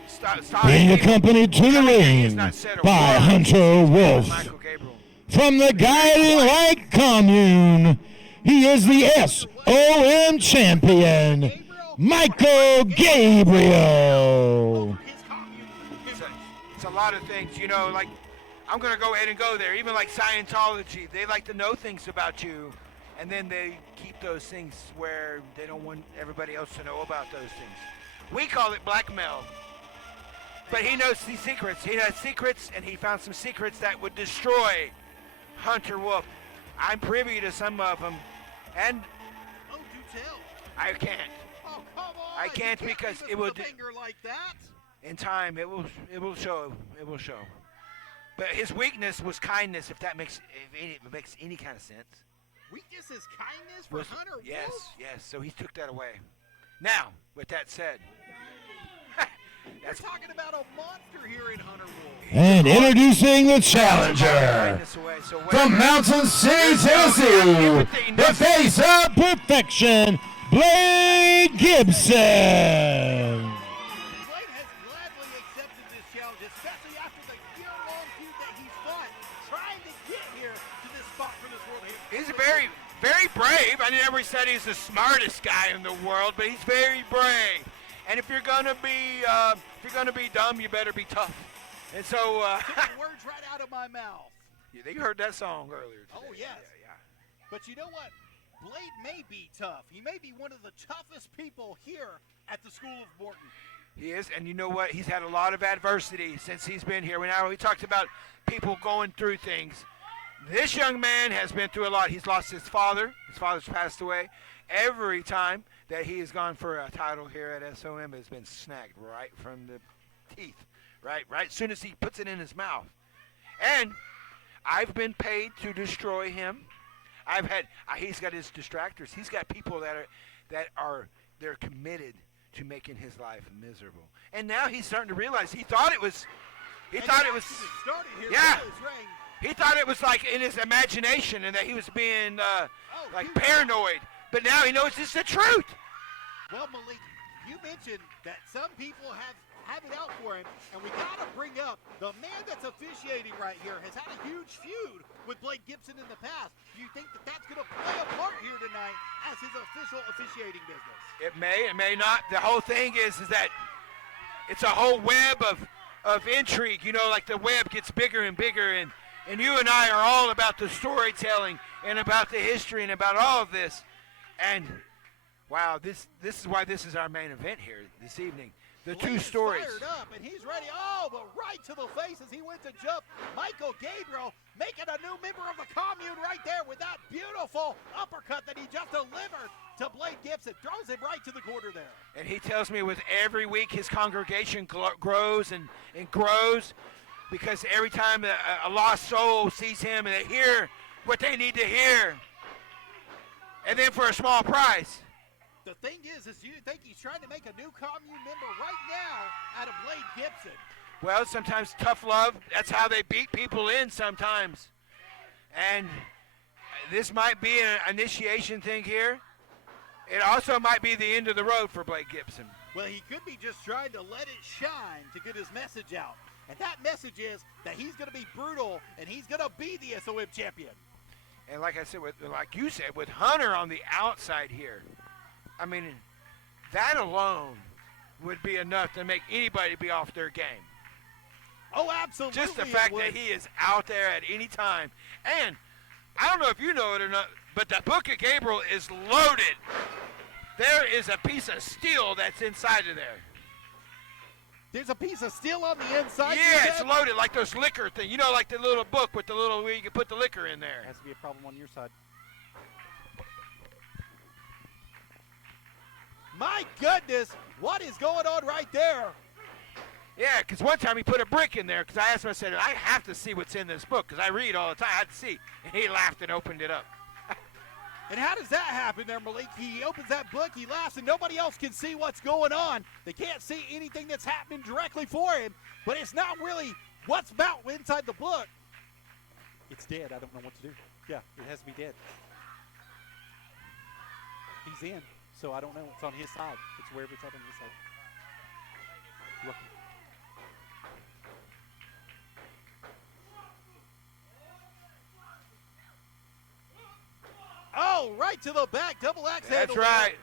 Being accompanied to the ring by Hunter Wolf. Michael Gabriel. From the Guiding Light Commune, he is the SOM Champion, Michael Gabriel. It's a lot of things, you know, like, I'm going to go ahead and go there. Even like Scientology, they like to know things about you, and then they keep those things where they don't want everybody else to know about those things. We call it blackmail. But he knows these secrets. He has secrets, and he found some secrets that would destroy Hunter Wolf. I'm privy to some of them, and Oh, do tell. I can't. Oh, come on. I can't You because leave us it with will a finger like that. In time, it will show. It will show. But his weakness was kindness, if it makes any kind of sense. Weakness is kindness for Hunter Yes, Wolf? yes. So he took that away. Now, with that said, You're talking about a monster here in Hunter Wolf. And introducing the challenger from Mountain City, Tennessee, the face of perfection, Blade Gibson. Blade has gladly accepted this challenge, especially after the year-long feud that he's fought, trying to get here to this spot for this world heavyweight. He's very, very brave. I never said he's the smartest guy in the world, but he's very brave. And if you're gonna be dumb, you better be tough. And so, Took the words right out of my mouth. yeah, they heard that song earlier today. Oh yes. Yeah. But you know what? Blade may be tough. He may be one of the toughest people here at the School of Morton. He is, and you know what? He's had a lot of adversity since he's been here. We talked about people going through things. This young man has been through a lot. He's lost his father. His father's passed away. Every time that he has gone for a title here at SOM has been snagged right from the teeth. Right as soon as he puts it in his mouth. And I've been paid to destroy him. He's got his distractors. He's got people they're committed to making his life miserable. And now he's starting to realize he thought it was like in his imagination and that he was being paranoid. But now he knows it's the truth. Well, Malik, you mentioned that some people have it out for him, and we got to bring up the man that's officiating right here has had a huge feud with Blade Gibson in the past. Do you think that that's going to play a part here tonight as his official officiating business? It may not. The whole thing is that it's a whole web of intrigue. You know, like the web gets bigger and bigger, and you and I are all about the storytelling and about the history and about all of this. And wow, this is why this is our main event here this evening. The two stories. Fired up, and he's ready. Oh, but right to the face as he went to jump. Michael Gabriel making a new member of the commune right there with that beautiful uppercut that he just delivered to Blade Gibson. Throws him right to the corner there. And he tells me with every week his congregation grows and grows because every time a lost soul sees him and they hear what they need to hear. And then for a small price. The thing is you think he's trying to make a new commune member right now out of Blade Gibson. Well, sometimes tough love, that's how they beat people in sometimes. And this might be an initiation thing here. It also might be the end of the road for Blade Gibson. Well, he could be just trying to let it shine to get his message out. And that message is that he's going to be brutal and he's going to be the SOM champion. And like I said, like you said, with Hunter on the outside here, I mean, that alone would be enough to make anybody be off their game. Oh, absolutely. Just the fact that he is out there at any time. And I don't know if you know it or not, but the Book of Gabriel is loaded. There is a piece of steel that's inside of there. There's a piece of steel on the inside? Yeah, it's loaded like those liquor thing. You know, like the little book with the little, where you can put the liquor in there. Has to be a problem on your side. My goodness, what is going on right there? Yeah, because one time he put a brick in there because I asked him, I said, I have to see what's in this book because I read all the time. I had to see. And he laughed and opened it up. And how does that happen there, Malik? He opens that book, he laughs, and nobody else can see what's going on. They can't see anything that's happening directly for him, but it's not really what's about inside the book. It's dead. I don't know what to do. Yeah, it has to be dead. He's in, so I don't know. It's on his side. It's wherever it's at on his side. Look. Oh, right to the back, double axe handle. That's right.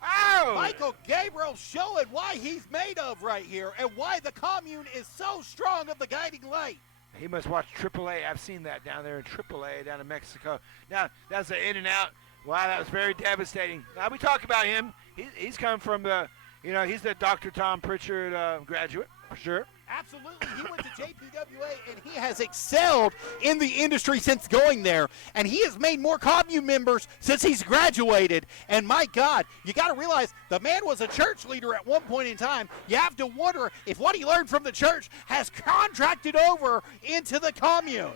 Oh! Michael Gabriel showing why he's made of right here and why the commune is so strong of the guiding light. He must watch AAA. I've seen that down there in AAA down in Mexico. Now, that's an in and out. Wow, that was very devastating. Now, we talk about him. He's come from the, he's the Dr. Tom Pritchard graduate, for sure. Absolutely. He went to JPWA, and he has excelled in the industry since going there. And he has made more commune members since he's graduated. And, my God, you got to realize the man was a church leader at one point in time. You have to wonder if what he learned from the church has contracted over into the commune.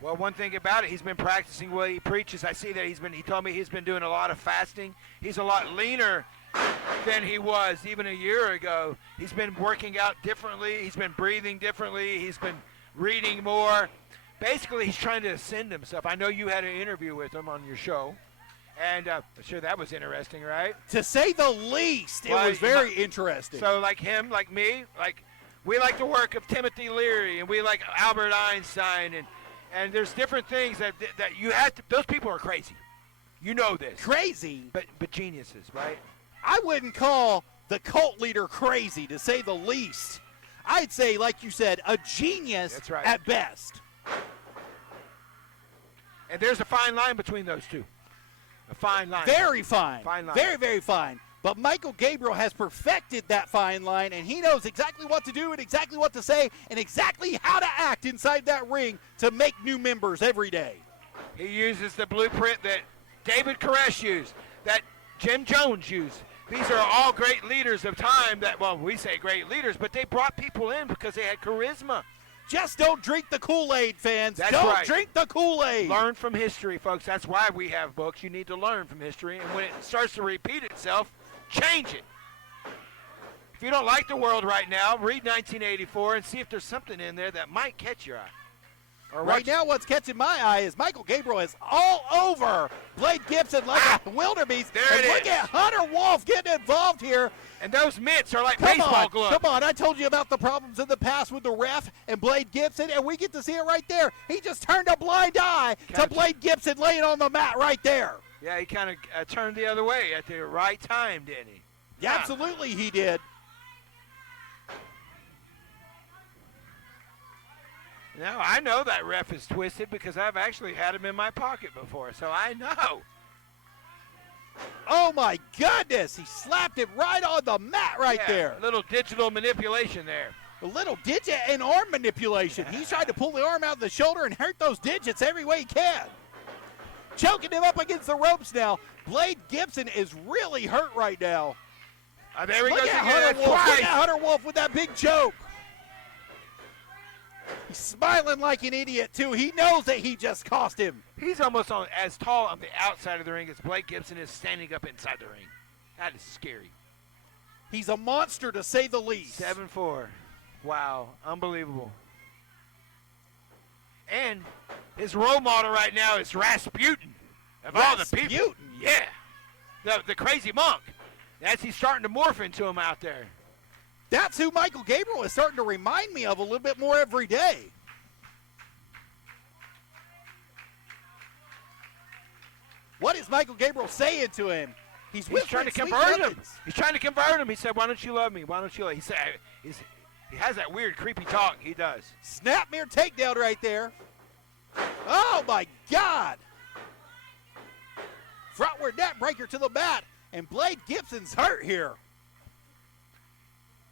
Well, one thing about it, he's been practicing what he preaches. I see that he told me he's been doing a lot of fasting. He's a lot leaner than he was even a year ago. He's been working out differently. He's been breathing differently. He's been reading more. Basically, he's trying to ascend himself. I know you had an interview with him on your show, and I'm sure that was interesting, right? To say the least, it was very interesting. So like him, like me, like we like the work of Timothy Leary, and we like Albert Einstein, and there's different things that you have to. Those people are crazy. You know this. Crazy? But geniuses, right? I wouldn't call the cult leader crazy, to say the least. I'd say, like you said, a genius at best. And there's a fine line between those two. A fine line. Very fine. Fine line. Very, very fine. But Michael Gabriel has perfected that fine line, and he knows exactly what to do and exactly what to say and exactly how to act inside that ring to make new members every day. He uses the blueprint that David Koresh used, that Jim Jones used. These are all great leaders of time that, well, we say great leaders, but they brought people in because they had charisma. Just don't drink the Kool-Aid, fans. That's don't right. drink the Kool-Aid. Learn from history, folks. That's why we have books. You need to learn from history, and when it starts to repeat itself, change it. If you don't like the world right now, read 1984 and see if there's something in there that might catch your eye. Right now, what's catching my eye is Michael Gabriel is all over Blade Gibson like a wildebeest. There and it look is. at Hunter Wolf getting involved here. And those mitts are like baseball gloves. Come on, I told you about the problems in the past with the ref and Blade Gibson, and we get to see it right there. He just turned a blind eye to Blade Gibson laying on the mat right there. Yeah, he kind of turned the other way at the right time, didn't he? Yeah, absolutely he did. Now, I know that ref is twisted because I've actually had him in my pocket before, so I know. Oh, my goodness. He slapped him right on the mat right there. A little digital manipulation there. A little digit and arm manipulation. He's trying to pull the arm out of the shoulder and hurt those digits every way he can. Choking him up against the ropes now. Blade Gibson is really hurt right now. There he goes again. Hunter Wolf. Look at Hunter Wolf with that big choke. He's smiling like an idiot, too. He knows that he just cost him. He's almost as tall on the outside of the ring as Blake Gibson is standing up inside the ring. That is scary. He's a monster, to say the least. 7-4. Wow. Unbelievable. And his role model right now is Rasputin. Of all the people. Rasputin? Yeah. The crazy monk. He's starting to morph into him out there. That's who Michael Gabriel is starting to remind me of a little bit more every day. What is Michael Gabriel saying to him? He's trying to convert him. He's trying to convert him. He said, "Why don't you love me? Why don't you love me?" He said, he has that weird, creepy talk. He does. Snapmare takedown right there. Oh, my God. Frontward net breaker to the mat. And Blade Gibson's hurt here.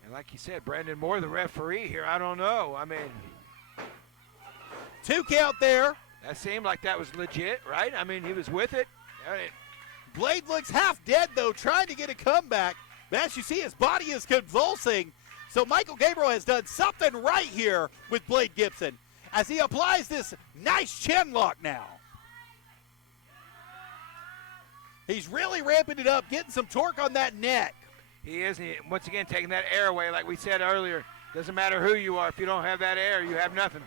And like you said, Brandon Moore, the referee here, I don't know. I mean, 2 count there. That seemed like that was legit, right? I mean, he was with it. Blade looks half dead, though, trying to get a comeback. But as you see, his body is convulsing. So Michael Gabriel has done something right here with Blade Gibson as he applies this nice chin lock now. He's really ramping it up, getting some torque on that neck. He is, once again, taking that air away, like we said earlier. Doesn't matter who you are. If you don't have that air, you have nothing.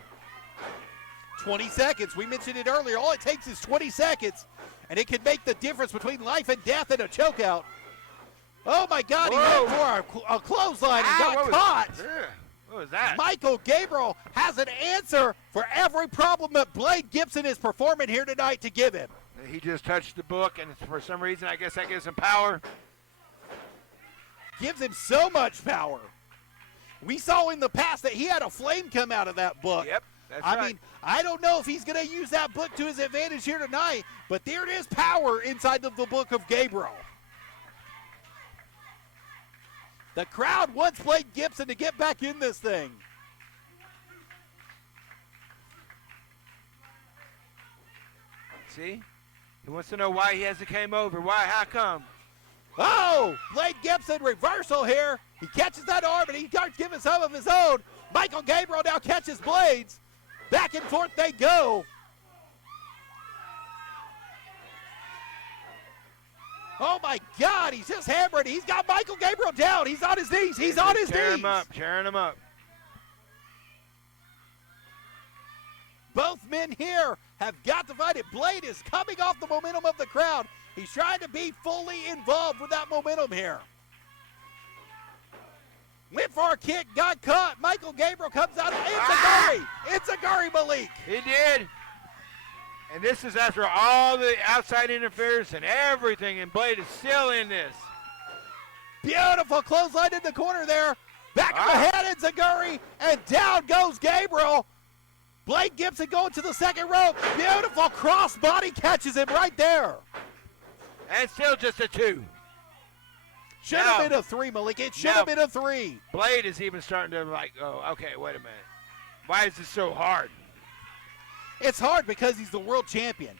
20 seconds. We mentioned it earlier. All it takes is 20 seconds, and it can make the difference between life and death in a chokeout. Oh, my God. He went for a clothesline and got caught. What was that? Michael Gabriel has an answer for every problem that Blade Gibson is performing here tonight to give him. He just touched the book, and for some reason, I guess that gives him power. Gives him so much power. We saw in the past that he had a flame come out of that book. Yep, that's right. I mean, I don't know if he's going to use that book to his advantage here tonight, but there is power inside of the book of Gabriel. The crowd wants Blade Gibson to get back in this thing. See? He wants to know why he hasn't came over. Why? How come? Oh, Blade Gibson reversal here. He catches that arm and he starts giving some of his own. Michael Gabriel now catches Blades. Back and forth they go. Oh, my God, he's just hammering. He's got Michael Gabriel down. He's on his knees. He's on his knees. Tearing him up. Both men here have got to fight it. Blade is coming off the momentum of the crowd. He's trying to be fully involved with that momentum here. Went for a kick, got caught. Michael Gabriel comes out. It's a Guri Malik. He did. And this is after all the outside interference and everything, and Blade is still in this. Beautiful clothesline in the corner there. Back of the head, it's a Guri, and down goes Gabriel. Blade Gibson going to the second rope. Beautiful cross-body catches him right there. And still just a 2. Should have been a 3, Malik. It should have been a 3. Blade is even starting to oh, okay, wait a minute. Why is this so hard? It's hard because he's the world champion.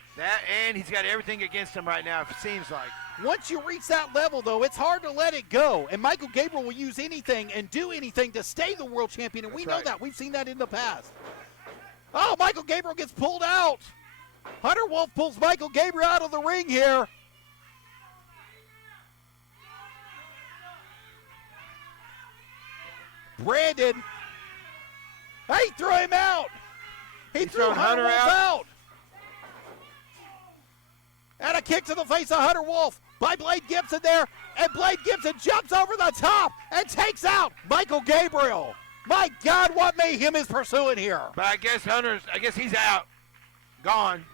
And he's got everything against him right now, it seems like. Once you reach that level, though, it's hard to let it go. And Michael Gabriel will use anything and do anything to stay the world champion, and we know that. We've seen that in the past. Oh, Michael Gabriel gets pulled out. Hunter Wolf pulls Michael Gabriel out of the ring here. Brandon. He threw him out. He threw Hunter Wolf out. And a kick to the face of Hunter Wolf by Blade Gibson there. And Blade Gibson jumps over the top and takes out Michael Gabriel. My God, what mayhem is pursuing here? But I guess he's out. Gone.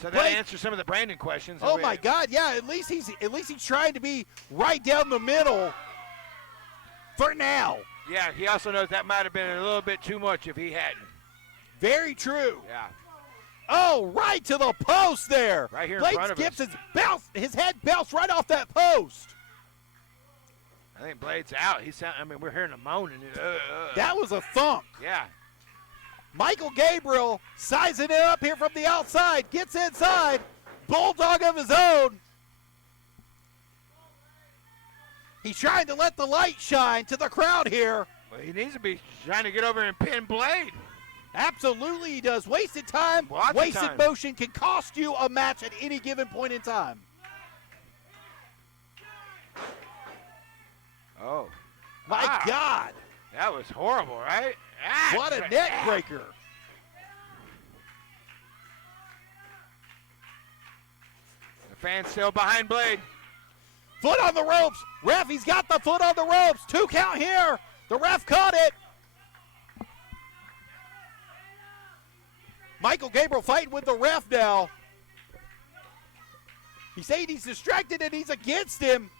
So that answers some of the Brandon questions. Oh my God, yeah. At least he's trying to be right down the middle for now. Yeah, he also knows that might have been a little bit too much if he hadn't. Very true. Yeah. Oh, right to the post there. Right here in Blade front of Gibson's his head bounced right off that post. I think Blade's out. We're hearing him moaning. That was a thunk. Yeah. Michael Gabriel sizing it up here from the outside. Gets inside. Bulldog of his own. He's trying to let the light shine to the crowd here. Well, he needs to be trying to get over and pin Blade. Absolutely he does. Wasted time, wasted motion can cost you a match at any given point in time. Oh. My God. That was horrible, right? What a neck breaker. The fan's still behind Blade. Foot on the ropes. Ref, he's got the foot on the ropes. 2 count here. The ref caught it. Michael Gabriel fighting with the ref now. He's saying he's distracted and he's against him.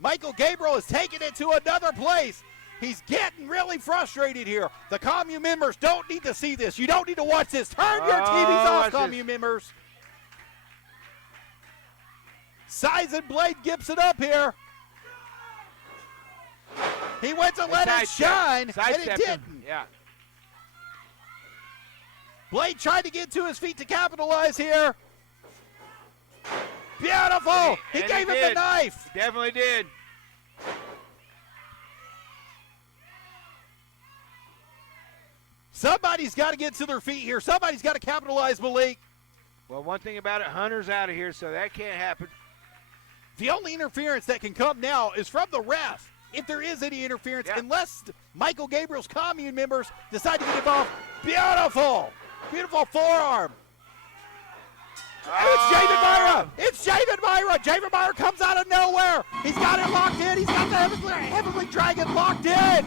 Michael Gabriel is taking it to another place. He's getting really frustrated here. The commune members don't need to see this. You don't need to watch this. Turn your TVs off, commune members. Sizing Blade Gibson up here. He went to let it shine, and it didn't. Yeah. Blade tried to get to his feet to capitalize here. Beautiful. He gave him the knife. He definitely did. Somebody's got to get to their feet here. Somebody's got to capitalize, Malik. Well, one thing about it, Hunter's out of here, so that can't happen. The only interference that can come now is from the ref, if there is any interference, unless Michael Gabriel's commune members decide to get involved. Beautiful. Beautiful forearm. And it's Javin Myra. It's Javin Myra. Javin Myra comes out of nowhere. He's got it locked in. He's got the Heavenly Dragon locked in.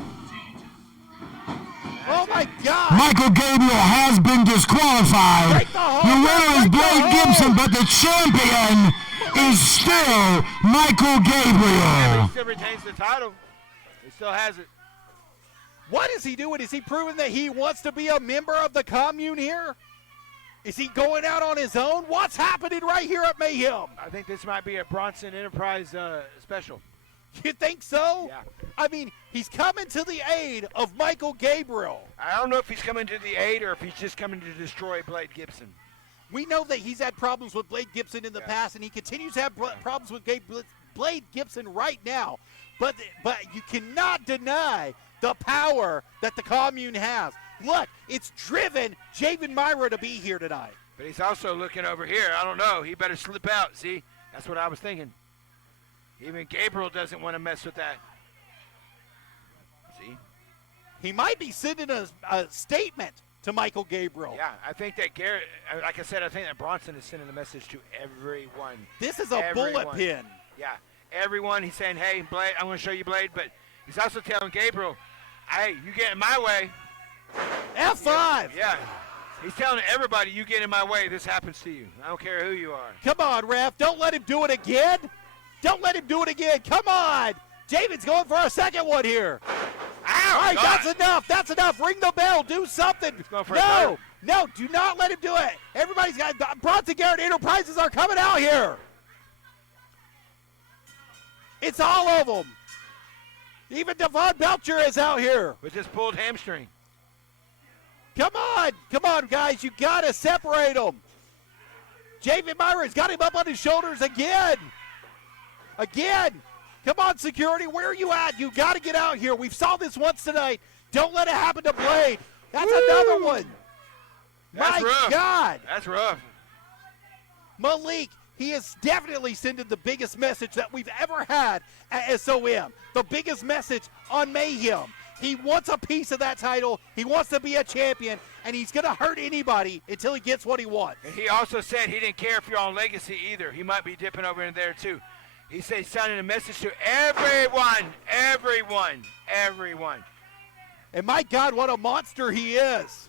Oh, my God. Michael Gabriel has been disqualified. The winner is Blade Gibson, but the champion is still Michael Gabriel. He still retains the title. He still has it. What is he doing? Is he proving that he wants to be a member of the commune here? Is he going out on his own? What's happening right here at Mayhem? I think this might be a Bronson Enterprise special. You think so? Yeah. I mean, he's coming to the aid of Michael Gabriel. I don't know if he's coming to the aid or if he's just coming to destroy Blade Gibson. We know that he's had problems with Blade Gibson in the past, and he continues to have problems with Blade Gibson right now. But you cannot deny the power that the commune has. Look, it's driven Javin Myra to be here tonight. But he's also looking over here. I don't know. He better slip out. See? That's what I was thinking. Even Gabriel doesn't want to mess with that. See? He might be sending a statement to Michael Gabriel. Yeah, I think that Garrett, like I said, I think that Bronson is sending a message to everyone. This is a bullet pin. Yeah, everyone. He's saying, hey, Blade, I'm going to show you Blade. But he's also telling Gabriel, hey, you get in my way. F5. Yeah. He's telling everybody, you get in my way, this happens to you. I don't care who you are. Come on, ref. Don't let him do it again. Don't let him do it again. Come on. Javin's going for a second one here. Ow, all right, God. that's enough. That's enough. Ring the bell. Do something. No, do not let him do it. Everybody's got Bronson Garrett Enterprises are coming out here. It's all of them. Even Devon Belcher is out here. With this pulled hamstring. Come on, guys. You got to separate them. Javin Myra's got him up on his shoulders again. Come on, security. Where are you at? You got to get out here. We've saw this once tonight. Don't let it happen to Blade. That's another one. That's My rough. God. That's rough. Malik, he is definitely sending the biggest message that we've ever had at SOM. The biggest message on Mayhem. He wants a piece of that title. He wants to be a champion, and he's going to hurt anybody until he gets what he wants. And he also said he didn't care if you're on Legacy either. He might be dipping over in there too. He said he's sending a message to everyone. And my God, what a monster he is.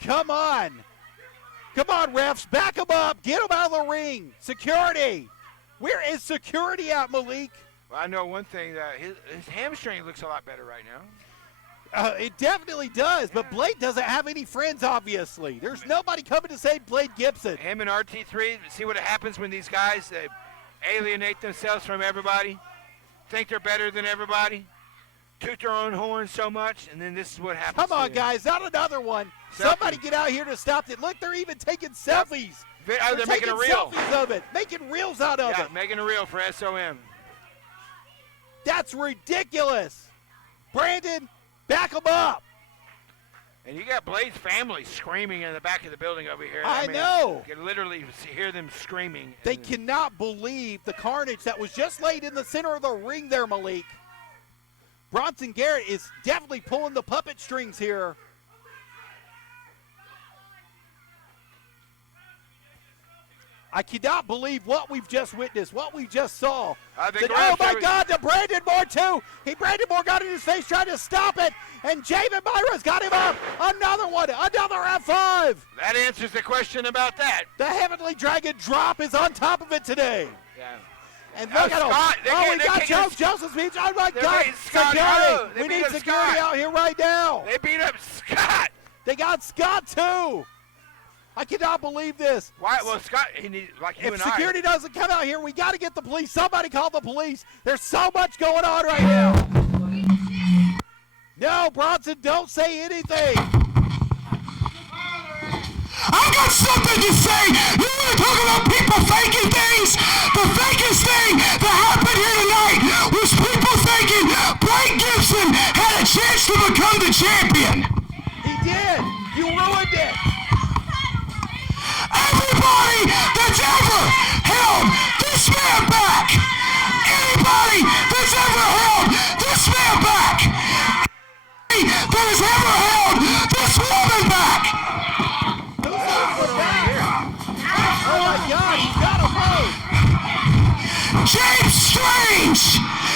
Come on, refs. Back him up. Get him out of the ring. Security. Where is security at, Malik? Well, I know one thing. His hamstring looks a lot better right now. It definitely does, but Blade doesn't have any friends, obviously. There's nobody coming to save Blade Gibson. Him and RT3, see what happens when these guys alienate themselves from everybody, think they're better than everybody, toot their own horn so much, and then this is what happens. Come on, guys, not another one. Selfie. Somebody get out here to stop it. Look, they're even taking selfies. They're making taking a reel. selfies of it, making reels out of Yeah, it. making a reel for SOM. That's ridiculous. Brandon, back him up. And you got Blade's family screaming in the back of the building over here. I know. You can literally hear them screaming. They cannot believe the carnage that was just laid in the center of the ring there, Malik. Bronson Garrett is definitely pulling the puppet strings here. I cannot believe what we've just witnessed, what we just saw. Oh, my God, to Brandon Moore, too. Brandon Moore got in his face trying to stop it, and Javin Myra's got him up. Another one, another F5. That answers the question about that. The Heavenly Dragon drop is on top of it today. Yeah. And look at him. We got Joseph's beach. Oh, my God. Security. We need security out here right now. They beat up Scott. They got Scott, too. I cannot believe this. Why? Well, Scott, he needs, like you and I. If security doesn't come out here, we got to get the police. Somebody call the police. There's so much going on right now. No, Bronson, don't say anything. I got something to say. You want to talk about people faking things? The fakest thing that happened here tonight was people thinking Blake Gibson had a chance to become the champion. He did. You ruined it. Everybody that's ever held this man back, anybody that's ever held this man back, that has ever held this woman back. Oh my God, he's got a move. James Strange,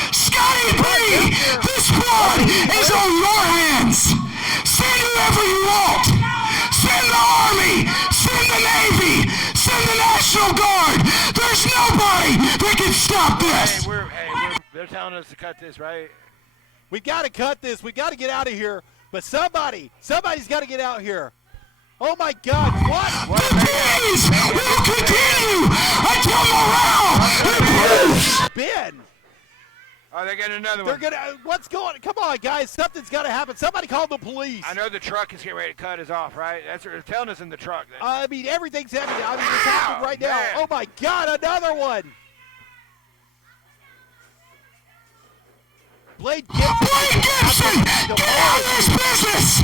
Scotty B, this blood is on your hands. Send whoever you want. Send the Army, send the Navy, send the National Guard. There's nobody that can stop this. They're telling us to cut this, right? We got to cut this. We got to get out of here. But somebody's got to get out here. Oh my God! What? The days will continue until morale improves. Ben. Oh, they're getting another They're one. gonna. What's going? Come on, guys! Something's got to happen. Somebody call the police. I know the truck is getting ready to cut us off, right? That's what they're telling us in the truck. I mean, everything's happening. I mean, it's happening right now. Man. Oh my God! Another one. Blade Gibson. Blake Gibson, get out of this business.